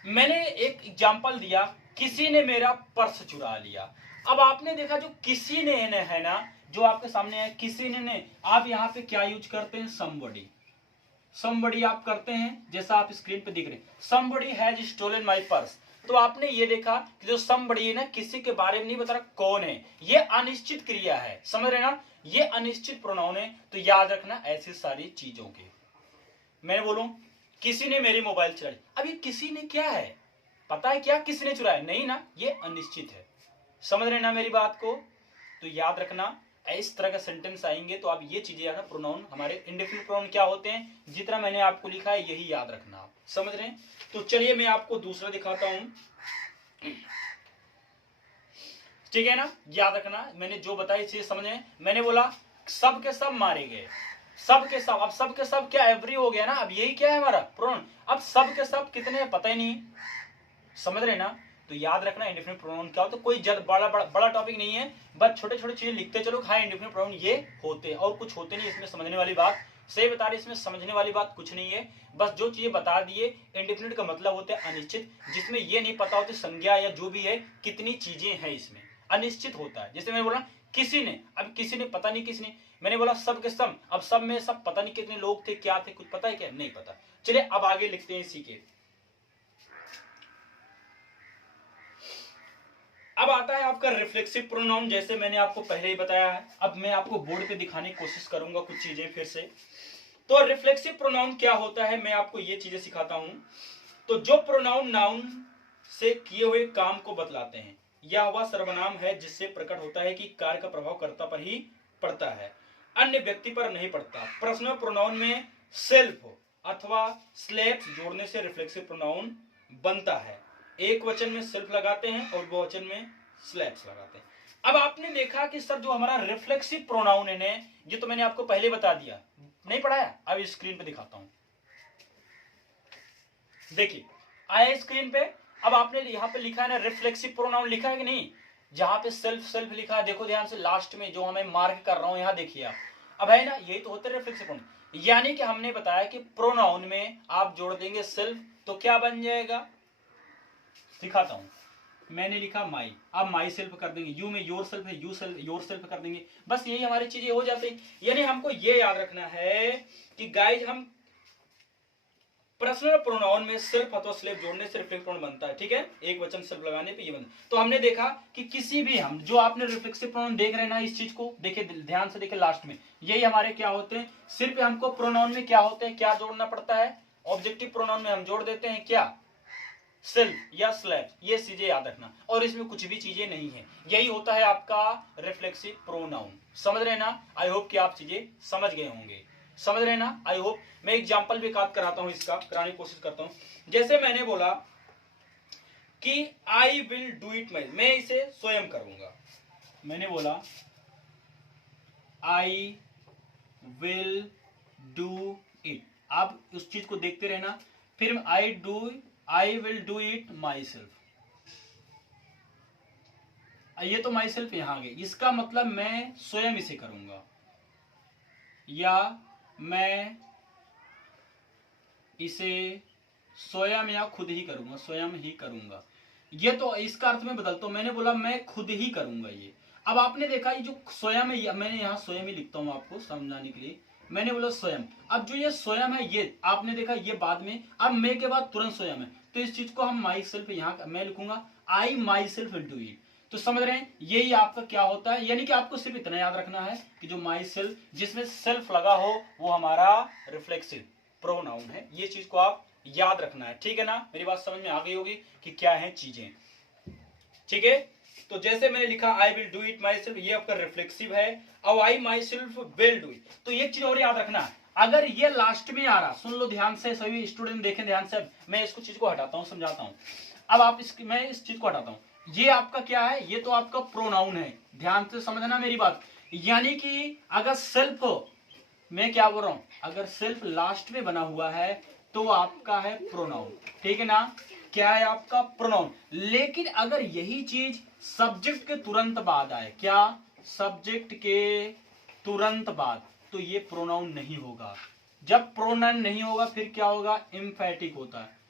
मैंने एक एग्जांपल दिया, किसी ने मेरा पर्स चुरा लिया। अब आपने देखा जो किसी ने है ना, जो आपके सामने है, किसी ने, आप यहाँ पे क्या यूज करते हैं? somebody। somebody आप करते हैं, जैसा आप स्क्रीन पे दिख रहे हैं, somebody has stolen my purse। तो आपने ये देखा कि जो somebody है ना, किसी के बारे में नहीं बता रहा कौन है, ये अनिश्चित क्रिया है। समझ रहे ना? ये अनिश्चित प्रोनाउन है। तो याद रखना ऐसी सारी चीजों के। मैं बोलूं किसी ने मेरी मोबाइल चुराई, अब ये किसी ने क्या है? पता है क्या किसने चुराया? नहीं ना, ये अनिश्चित है। समझ रहे ना मेरी बात को? तो याद रखना इस तरह का सेंटेंस आएंगे तो आप ये चीजें याद, प्रोनाउन हमारे इंडिफिनिट प्रोनाउन क्या होते हैं, जितना मैंने आपको लिखा है यही याद रखना आप। समझ रहे हैं? तो चलिए मैं आपको दूसरा दिखाता हूं। ठीक है ना? याद रखना मैंने जो बताया चीज समझे। मैंने बोला सब के सब मारे गए, सब के सब। अब सब के सब क्या एवरी हो गया ना? अब यही क्या है हमारा प्रोनाउन। अब सब के सब कितने पता ही नहीं। समझ रहे ना? तो याद रखना इंडिफिनिट प्रोनाउन क्या होता है। कोई बड़ा टॉपिक नहीं है, बस छोटे छोटे चीजें लिखते चलो। हाँ, इंडिफिनिट प्रोनाउन ये होते हैं और कुछ होते नहीं। इसमें समझने वाली बात सही बता रहे, इसमें समझने वाली बात कुछ नहीं है। बस जो चीजें बता दिए, इंडिफिनिट का मतलब होता है अनिश्चित, जिसमें ये नहीं पता होती संज्ञा या जो भी है कितनी चीजें हैं इसमें। अनिश्चित होता है। जैसे मैं बोला किसी ने, अब किसी ने पता नहीं किसने, मैंने बोला सब के सब, अब सब में सब पता नहीं कितने लोग थे, क्या थे, कुछ पता है क्या, नहीं पता। चलिए अब आगे लिखते हैं इसी के। अब आता है आपका रिफ्लेक्सिव प्रोनाउन, जैसे मैंने आपको पहले ही बताया है। अब मैं आपको बोर्ड पे दिखाने की कोशिश करूंगा कुछ चीजें फिर से। तो रिफ्लेक्सिव प्रोनाउन क्या होता है, मैं आपको ये चीजें सिखाता हूं। तो जो प्रोनाउन नाउन से किए हुए काम को बतलाते हैं, यह वह सर्वनाम है जिससे प्रकट होता है कि कार्य का प्रभाव कर्ता पर ही पड़ता है, अन्य व्यक्ति पर नहीं पड़ता। पर्सनल प्रोनाउन में सेल्फ अथवा स्लैप्स जोड़ने से रिफ्लेक्सिव प्रोनाउन बनता है। एक वचन में सेल्फ लगाते हैं और बहुवचन में स्लैप्स लगाते हैं। अब आपने देखा कि सर जो हमारा रिफ्लेक्सिव प्रोनाउन है, ये तो मैंने आपको पहले बता दिया, नहीं पढ़ाया, अब स्क्रीन पे दिखाता हूं। देखिए आया स्क्रीन पे। अब आपने यहाँ पे लिखा है ना रिफ्लेक्सिव प्रोनाउन, लिखा है कि नहीं, जहां पे सेल्फ सेल्फ लिखा है, देखो ध्यान से लास्ट में जो हमें मार्क कर रहा हूं, यहां देखिए आप। अब है ना, यही तो होता है रिफ्लेक्सिव प्रोनाउन। यानी कि हमने बताया कि प्रोनाउन में आप जोड़ देंगे सेल्फ, तो क्या बन जाएगा, दिखाता हूं। मैंने लिखा माई, अब माई सेल्फ कर देंगे, यू में योर सेल्फ है, यू सेल्फ योर सेल्फ कर देंगे, बस यही हमारी चीजें हो जाती है। यानी हमको ये याद रखना है कि गाइज हम पर्सनल प्रोनाउन में सेल्फ अथवा स्लेफ जोड़ने से रिफ्लेक्सिव प्रोनाउन बनता है, ठीक है, एक वचन सेल्फ लगाने पे ये बनता है। तो हमने देखा कि किसी भी हम जो आपने रिफ्लेक्सिव प्रोनाउन देख रहे हैं ना, इस चीज को देखिए ध्यान से, देखिए लास्ट में यही हमारे क्या होते हैं, सिर्फ हमको प्रोनाउन में क्या होते हैं, क्या जोड़ना पड़ता है, ऑब्जेक्टिव प्रोनाउन में हम जोड़ देते हैं क्या, सेल्फ या स्लैप, ये चीजें याद रखना, और इसमें कुछ भी चीजें नहीं है। यही होता है आपका रिफ्लेक्सिव प्रोनाउन, समझ रहे ना। आई होप कि आप चीजें समझ गए होंगे, समझ रहे ना, आई होप। मैं एग्जांपल भी कराता हूं, इसका कराने की कोशिश करता हूं। जैसे मैंने बोला कि आई विल डू इट, मैं इसे स्वयं करूंगा। मैंने बोला आई विल डू इट, आप उस चीज को देखते रहना। फिर आई will do it myself, ये तो माई सेल्फ यहां आ गई, इसका मतलब मैं स्वयं इसे करूंगा, या मैं इसे स्वयं या खुद ही करूंगा, स्वयं ही करूंगा। ये तो इसका अर्थ में बदलता हूं, मैंने बोला मैं खुद ही करूंगा ये। अब आपने देखा ये जो स्वयं है, मैंने यहां स्वयं ही लिखता हूं आपको समझाने के लिए, मैंने बोला स्वयं। अब जो ये स्वयं है, ये आपने देखा ये बाद में, अब मैं के बाद तुरंत स्वयं है, तो इस चीज को हम माई सेल्फ यहां मैं लिखूंगा I myself will do it. तो समझ रहे हैं, यही आपका क्या होता है। यानी कि आपको सिर्फ इतना याद रखना है कि जो माई सेल्फ जिसमें सेल्फ लगा हो वो हमारा रिफ्लेक्सिव प्रोनाउन है, ये चीज को आप याद रखना है, ठीक है ना। मेरी बात समझ में आ गई होगी कि क्या है चीजें, ठीक है। तो जैसे मैंने लिखा I will do it myself, ये आपका रिफ्लेक्सिव है। अब I myself will do it, तो एक चीज और याद रखना, अगर ये लास्ट में आ रहा, सुन लो ध्यान से, सभी स्टूडेंट देखें ध्यान से, मैं इसको चीज को हटाता हूं, समझाता हूं। अब आप मैं इस चीज को हटाता हूं, ये आपका क्या है, ये तो आपका प्रोनाउन है, ध्यान से समझना मेरी बात। यानी कि अगर सेल्फ, मैं क्या बोल रहा हूं, अगर सेल्फ लास्ट में बना हुआ है तो आपका है प्रोनाउन, ठीक है ना, क्या है आपका प्रोनाउन। लेकिन अगर यही चीज सब्जेक्ट के तुरंत बाद आए, क्या, सब्जेक्ट के तुरंत बाद, तो ये प्रोनाउन नहीं होगा। जब प्रोनाउन नहीं होगा फिर क्या होगा, एम्फैटिक होता है,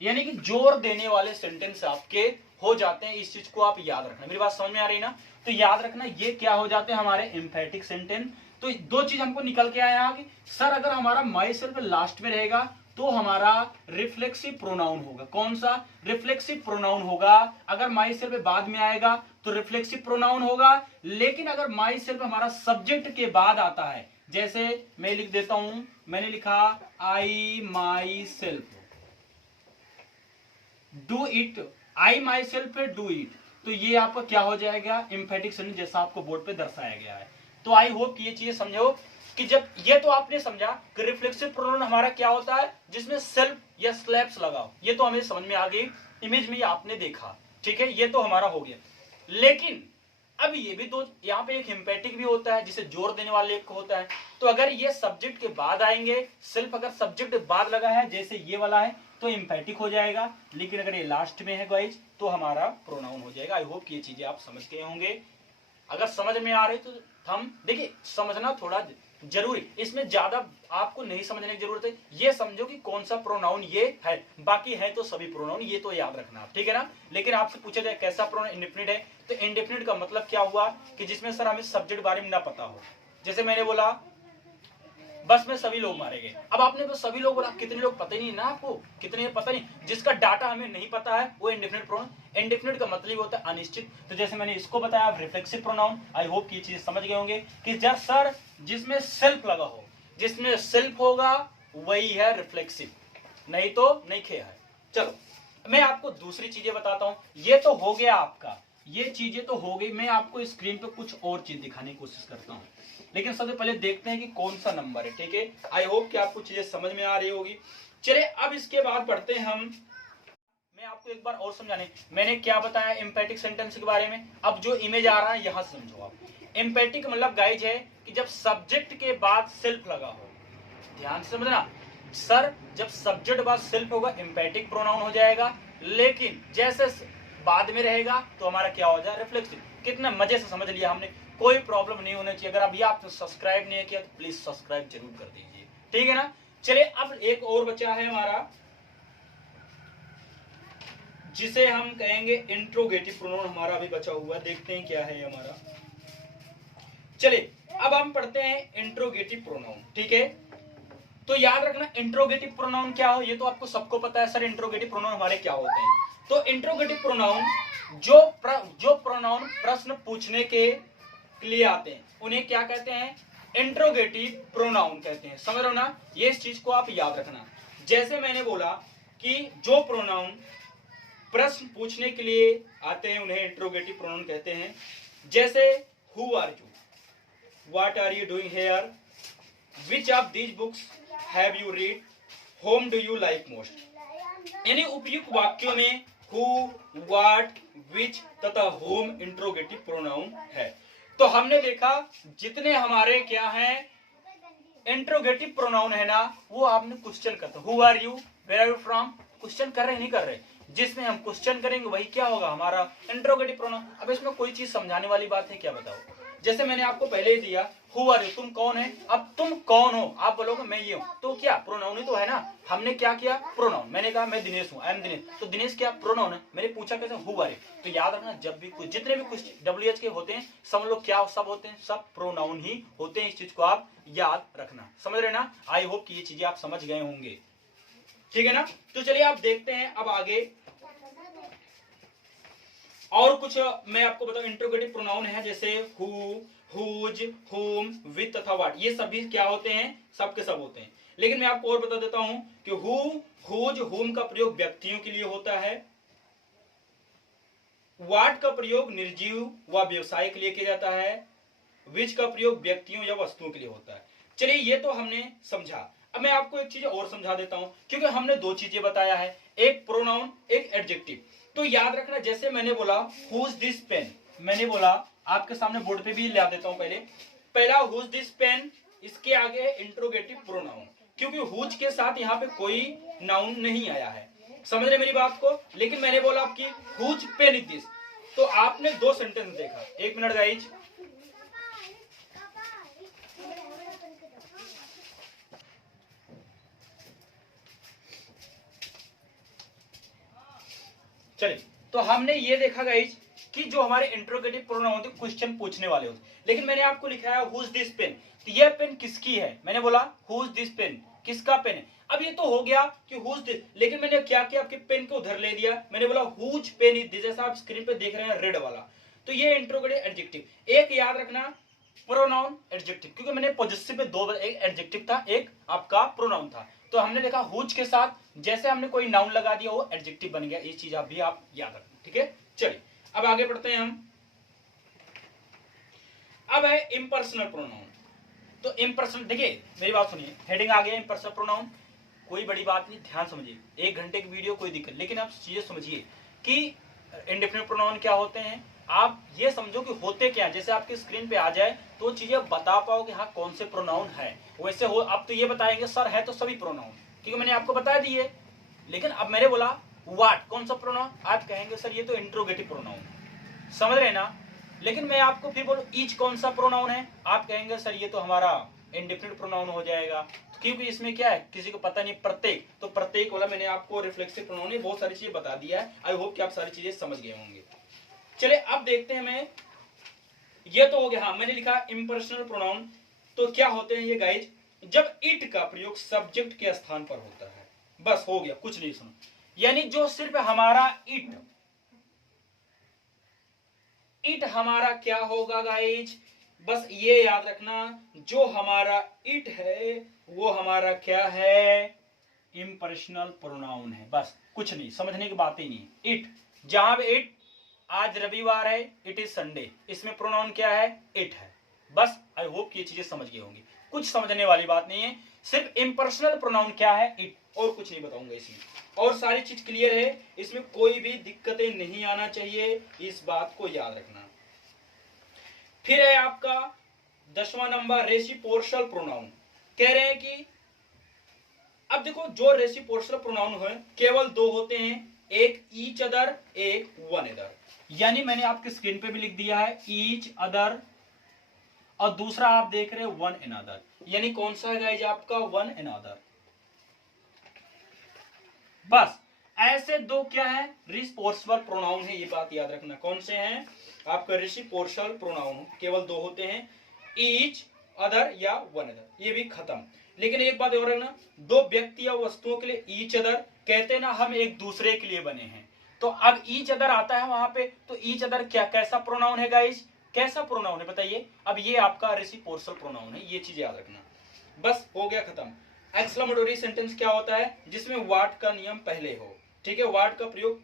यानी कि जोर देने वाले सेंटेंस आपके हो जाते हैं। इस चीज को आप याद रखना, मेरी बात समझ में आ रही है ना। तो याद रखना ये क्या हो जाते हैं हमारे एम्फैटिक सेंटेंस। तो दो चीज हमको निकल के आया कि सर अगर हमारा माई सेल्फ लास्ट में रहेगा तो हमारा रिफ्लेक्सिव प्रोनाउन होगा, कौन सा, रिफ्लेक्सिव प्रोनाउन होगा। अगर माई सेल्फ बाद में आएगा तो रिफ्लेक्सिव प्रोनाउन होगा। लेकिन अगर माई सेल्फ हमारा सब्जेक्ट के बाद आता है, जैसे मैं लिख देता हूं, मैंने लिखा I myself do it, I myself do it, तो ये आपका क्या हो जाएगा, एम्फैटिक सेंटेंस, जैसा आपको बोर्ड पे दर्शाया गया है। तो आई होप कि ये चीजें समझो कि जब ये तो आपने समझा कि रिफ्लेक्सिव प्रोनाउन हमारा क्या होता है, जिसमें सेल्फ या स्लैप्स लगाओ, ये तो हमें समझ में आ गई, इमेज में आपने देखा, ठीक है, ये तो हमारा हो गया। लेकिन अब ये भी दो, यहाँ पे एक एम्फैटिक भी होता है जिसे जोर देने वाले एक होता है। तो अगर ये सब्जेक्ट के बाद आएंगे, सेल्फ अगर सब्जेक्ट बाद लगा है जैसे ये वाला है तो एम्फैटिक हो जाएगा। लेकिन अगर ये लास्ट में है गाइज तो हमारा प्रोनाउन हो जाएगा। आई होप कि ये चीजें आप समझ गए होंगे। अगर समझ में आ रही तो हम देखिए, समझना थोड़ा जरूरी, इसमें ज्यादा आपको नहीं समझने की जरूरत है। ये समझो कि कौन सा प्रोनाउन ये है, बाकी है तो सभी प्रोनाउन, ये तो याद रखना, ठीक है ना। लेकिन आपसे पूछा जाए कैसा प्रोनाउन इंडेफिनिट है, तो इंडेफिनिट का मतलब क्या हुआ कि जिसमें सर हमें सब्जेक्ट बारे में ना पता हो। जैसे मैंने बोला बस में सभी लोग मारे गए, अब आपने तो सभी लोग बोला, कितने लोग पता ही नहीं ना आपको, कितने पता नहीं, जिसका डाटा हमें नहीं पता है वो इंडेफिनिट प्रोनाउन। इंडेफिनिट का मतलब होता है अनिश्चित। तो जैसे मैंने इसको बताया रिफ्लेक्सिव प्रोनाउन, आई होप की चीज समझ गए होंगे कि जब सर जिसमें सेल्फ लगा हो, जिसमें सेल्फ होगा वही है रिफ्लेक्सिव, नहीं तो नहीं खे है। चलो मैं आपको दूसरी चीजें बताता हूं। ये तो हो गया आपका, ये चीजें तो हो गई। मैं आपको स्क्रीन पे कुछ और चीज दिखाने की कोशिश करता हूं, लेकिन सबसे पहले देखते हैं कि कौन सा नंबर है, ठीक है। आई होप कि आपको चीजें समझ में आ रही होगी। चलिए अब इसके बाद पढ़ते हैं हम। मैं आपको एक बार और समझाने, मैंने क्या बताया एम्पैटिक सेंटेंस के बारे में। अब जो इमेज आ रहा है यहां समझो आप। एम्पैटिक मतलब गाइज है कि जब सब्जेक्ट के बाद सेल्फ लगा हो, ध्यान से समझना सर, जब सब्जेक्ट बाद सेल्फ होगा एम्पैटिक प्रोनाउन हो जाएगा, लेकिन जैसे बाद में रहेगा तो हमारा क्या हो जाएगा रिफ्लेक्सिव। कितना मजे से समझ लिया हमने, कोई प्रॉब्लम नहीं होनी चाहिए। अगर अभी आप सब्सक्राइब नहीं किया तो प्लीज सब्सक्राइब जरूर कर दीजिए, ठीक है ना। चलिए अब एक और बचा है हमारा, जिसे हम कहेंगे इंट्रोगेटिव प्रोनाउन। हमारा अभी बचा हुआ, देखते हैं क्या है हमारा। चलिए अब हम पढ़ते हैं इंट्रोगेटिव प्रोनाउन, ठीक है। तो याद रखना इंट्रोगेटिव प्रोनाउन क्या हो, ये तो आपको सबको पता है सर इंट्रोगेटिव प्रोनाउन हमारे क्या होते हैं। तो इंट्रोगेटिव प्रोनाउन जो प्रोनाउन प्रश्न पूछने के लिए आते हैं उन्हें क्या कहते हैं, इंट्रोगेटिव प्रोनाउन कहते हैं। समझ रहे हो ना, ये इस चीज को आप याद रखना। जैसे मैंने बोला कि जो प्रोनाउन प्रश्न पूछने के लिए आते हैं उन्हें इंट्रोगेटिव प्रोनाउन कहते हैं। जैसे who are you, what are you doing here, which of these books have you read, whom do you like most. यानी उपयुक्त वाक्यों में हु, व्हाट, विच तथा होम इंट्रोगेटिव प्रोनाउन है। तो हमने देखा जितने हमारे क्या हैं इंट्रोगेटिव प्रोनाउन है ना, वो आपने क्वेश्चन करते, who are you, where are you from, question कर रहे नहीं कर रहे, जिसमें हम क्वेश्चन करेंगे वही क्या होगा हमारा इंट्रोगेटिव प्रोनाउन। अब इसमें कोई चीज समझाने वाली बात है क्या, बताओ। जैसे मैंने आपको पहले ही दिया हु आर यू, तुम कौन है। अब तुम कौन हो, आप बोलोगे मैं ये हूं, तो क्या प्रोनाउन ही तो है ना। हमने क्या किया प्रोनाउन, मैंने कहा मैं दिनेश हूं, आई एम दिनेश, तो दिनेश क्या प्रोनाउन है। मैंने पूछा कैसे हु आर यू। तो याद रखना जब भी कुछ जितने भी कुछ WH के होते हैं सब लोग क्या सब होते हैं, सब प्रोनाउन ही होते हैं। इस चीज को आप याद रखना, समझ रहे ना। आई होप कि ये चीजें आप समझ गए होंगे, ठीक है ना। तो चलिए आप देखते हैं अब आगे और कुछ मैं आपको बताऊं इंट्रोगेटिव प्रोनाउन है। जैसे हु, हुज, हुम, विथ तथा व्हाट, ये सभी क्या होते हैं, सबके सब होते हैं। लेकिन मैं आपको और बता देता हूं कि हु, हुज, हुम का प्रयोग व्यक्तियों के लिए होता है, व्हाट का प्रयोग निर्जीव व व्यवसाय के लिए किया जाता है, विच का प्रयोग व्यक्तियों या वस्तुओं के लिए होता है। चलिए ये तो हमने समझा। अब मैं आपको एक चीज और समझा देता हूं, क्योंकि हमने दो चीजें बताया है, एक प्रोनाउन एक एडजेक्टिव। तो याद रखना जैसे मैंने बोला हुज दिस पेन, मैंने बोला आपके सामने बोर्ड पे भी ला देता हूं। पहला हुज दिस पेन, इसके आगे इंट्रोगेटिव प्रोनाउन, क्योंकि हुज के साथ यहाँ पे कोई नाउन नहीं आया है, समझ रहे मेरी बात को। लेकिन मैंने बोला आपकी हुज पेन इज दिस, तो आपने दो सेंटेंस देखा। एक मिनट गाइज, चलिए तो हमने ये देखा गाइज कि जो हमारे इंट्रोगेटिव प्रोनाउन होते क्वेश्चन पूछने वाले होते, लेकिन मैंने आपको लिखा है हुज दिस पेन, तो ये पेन किसकी है। मैंने बोला हुज दिस पेन, किसका पेन है। अब ये तो हो गया कि हुज दिस, लेकिन मैंने क्या किया आपके पेन को उधर ले दिया, मैंने बोला हुज पेन इज दिस, जैसा आप स्क्रीन पे देख रहे हैं रेड वाला। तो ये इंट्रोगेटिव एडजेक्टिव। एक याद रखना प्रोनाउन एडजेक्टिव, क्योंकि मैंने पॉजिटिव में दो, एक एडजेक्टिव था एक आपका प्रोनाउन था। तो हमने देखा हुज के साथ जैसे हमने कोई नाउन लगा दिया वो एडजेक्टिव बन गया। ये चीज आप भी आप याद रखना, ठीक है। चलिए अब आगे बढ़ते हैं हम। अब है इम्पर्सनल प्रोनाउन। तो इम्पर्सनल, देखिए मेरी बात सुनिए, हेडिंग आ गया इम्पर्सनल प्रोनाउन, कोई बड़ी बात नहीं, ध्यान समझिए। 1 घंटे की वीडियो कोई दिक्कत, लेकिन आप चीजें समझिए कि इंडेफिनिट प्रोनाउन क्या होते हैं। आप ये समझो कि होते क्या, जैसे आपकी स्क्रीन पे आ जाए तो चीजें बता पाओ कि हाँ कौन से प्रोनाउन है। वैसे हो आप तो ये बताएंगे सर है तो सभी प्रोनाउन, क्योंकि मैंने आपको बता दिए। लेकिन अब मैंने बोला व्हाट, कौन सा प्रोनाउन, आप कहेंगे सर ये तो इंट्रोगेटिव प्रोनाउन, समझ रहे ना। लेकिन मैं आपको फिर बोलूं ईच कौन सा प्रोनाउन है, आप कहेंगे सर ये तो हमारा इंडेफिनिट प्रोनाउन हो जाएगा, क्योंकि इसमें क्या है किसी को पता नहीं प्रत्येक, तो प्रत्येक वाला मैंने आपको रिफ्लेक्सिव प्रोनाउन ने बहुत सारी चीजें बता दिया है। आई होप कि आप सारी चीजें समझ गए होंगे। चलिए अब देखते हैं, मैं ये तो हो गया, हाँ मैंने लिखा इम्पर्सनल प्रोनाउन। तो क्या होते हैं ये गाइज, जब इट का प्रयोग सब्जेक्ट के स्थान पर होता है, बस हो गया, कुछ नहीं सुनो। यानी जो सिर्फ हमारा इट हमारा क्या होगा गाइज, बस ये याद रखना, जो हमारा इट है वो हमारा क्या है, इम्पर्सनल प्रोनाउन है, बस कुछ नहीं, समझने की बात ही नहीं। इट, जहां पे इट, आज रविवार है, इट इज संडे, इसमें प्रोनाउन क्या है, इट है, बस। आई होप कि ये चीजें समझ गए होंगी, कुछ समझने वाली बात नहीं है, सिर्फ इम्पर्सनल प्रोनाउन क्या है, इट, और कुछ नहीं बताऊंगा इसमें, और सारी चीज क्लियर है, इसमें कोई भी दिक्कतें नहीं आना चाहिए, इस बात को याद रखना। फिर है आपका 10वां नंबर रेसिप्रोकल प्रोनाउन। कह रहे हैं कि अब देखो जो रेसिप्रोकल प्रोनाउन है केवल दो होते हैं, एक ईच अदर, एक वन अदर। यानी मैंने आपके स्क्रीन पे भी लिख दिया है ईच अदर, और दूसरा आप देख रहे हैं वन अनदर। यानी कौन सा है गाइस आपका, वन अनदर। बस ऐसे दो क्या है, रेसिप्रोकल प्रोनाउन है, ये बात याद रखना। कौन से हैं आपका रेसिप्रोकल प्रोनाउन, केवल दो होते हैं, ईच अदर या वन अदर, ये भी खत्म। लेकिन एक बात और रखना, दो व्यक्ति या वस्तुओं के लिए ईच अदर कहते हैं ना, हम एक दूसरे के लिए बने हैं, तो अब ईच अदर आता है वहां पे, तो ईच अदर क्या कैसा प्रोनाउन है गाइस, कैसा प्रोनाउन है बताइए। अब ये आपका रेसिप्रोकल प्रोनाउन है, ये चीज याद रखना, बस हो गया खत्म। एक्सक्लेमेटरी सेंटेंस क्या होता है, जिसमें व्हाट का नियम पहले हो, ठीक है, व्हाट का प्रयोग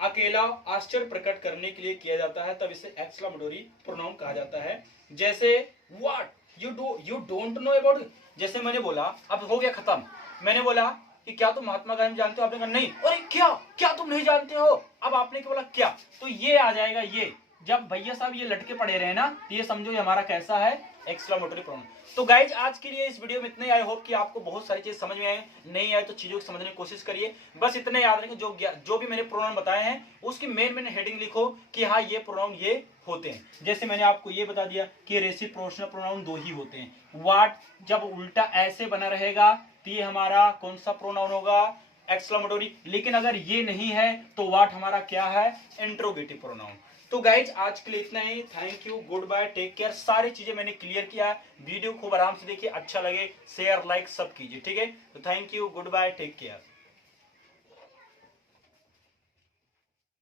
अकेला आश्चर्य प्रकट करने के लिए किया जाता है, तब इसे एक्सक्लेमेटरी प्रोनाउन कहा जाता है। जैसे what you don't know about, जैसे मैंने बोला, अब हो गया खत्म, मैंने बोला कि क्या तुम महात्मा गांधी जानते हो, आपने कहा नहीं, अरे क्या क्या तुम नहीं जानते हो, अब आपने क्या बोला क्या, तो ये आ जाएगा, ये जब भैया साहब ये लटके पड़े रहे ना, तो ये समझो ये हमारा कैसा है, एक्सक्लेमेटरी प्रोनाउन। तो गाइज आज के लिए इस वीडियो में इतने, आई होप कि आपको बहुत सारी चीज समझ में आए, नहीं आए तो चीजों को समझने की कोशिश करिए, बस इतने याद रखें, जो भी मैंने प्रोनाउन बताए हैं उसकी मेन हेडिंग लिखो कि हाँ ये प्रोनाउन ये होते हैं। जैसे मैंने आपको ये बता दिया कि रेसिप्रोकल प्रोनाउन दो ही होते हैं, व्हाट जब उल्टा ऐसे बना रहेगा तो ये हमारा कौन सा प्रोनाउन होगा, एक्सक्लेमेटरी, लेकिन अगर ये नहीं है तो व्हाट हमारा क्या है, इंट्रोगेटिव प्रोनाउन। तो गाइज आज के लिए इतना ही, thank you, goodbye, take care. सारी चीजें मैंने क्लियर किया है, वीडियो खूब आराम से देखिए, अच्छा लगे शेयर लाइक सब कीजिए, ठीक है, तो thank you, goodbye, take care.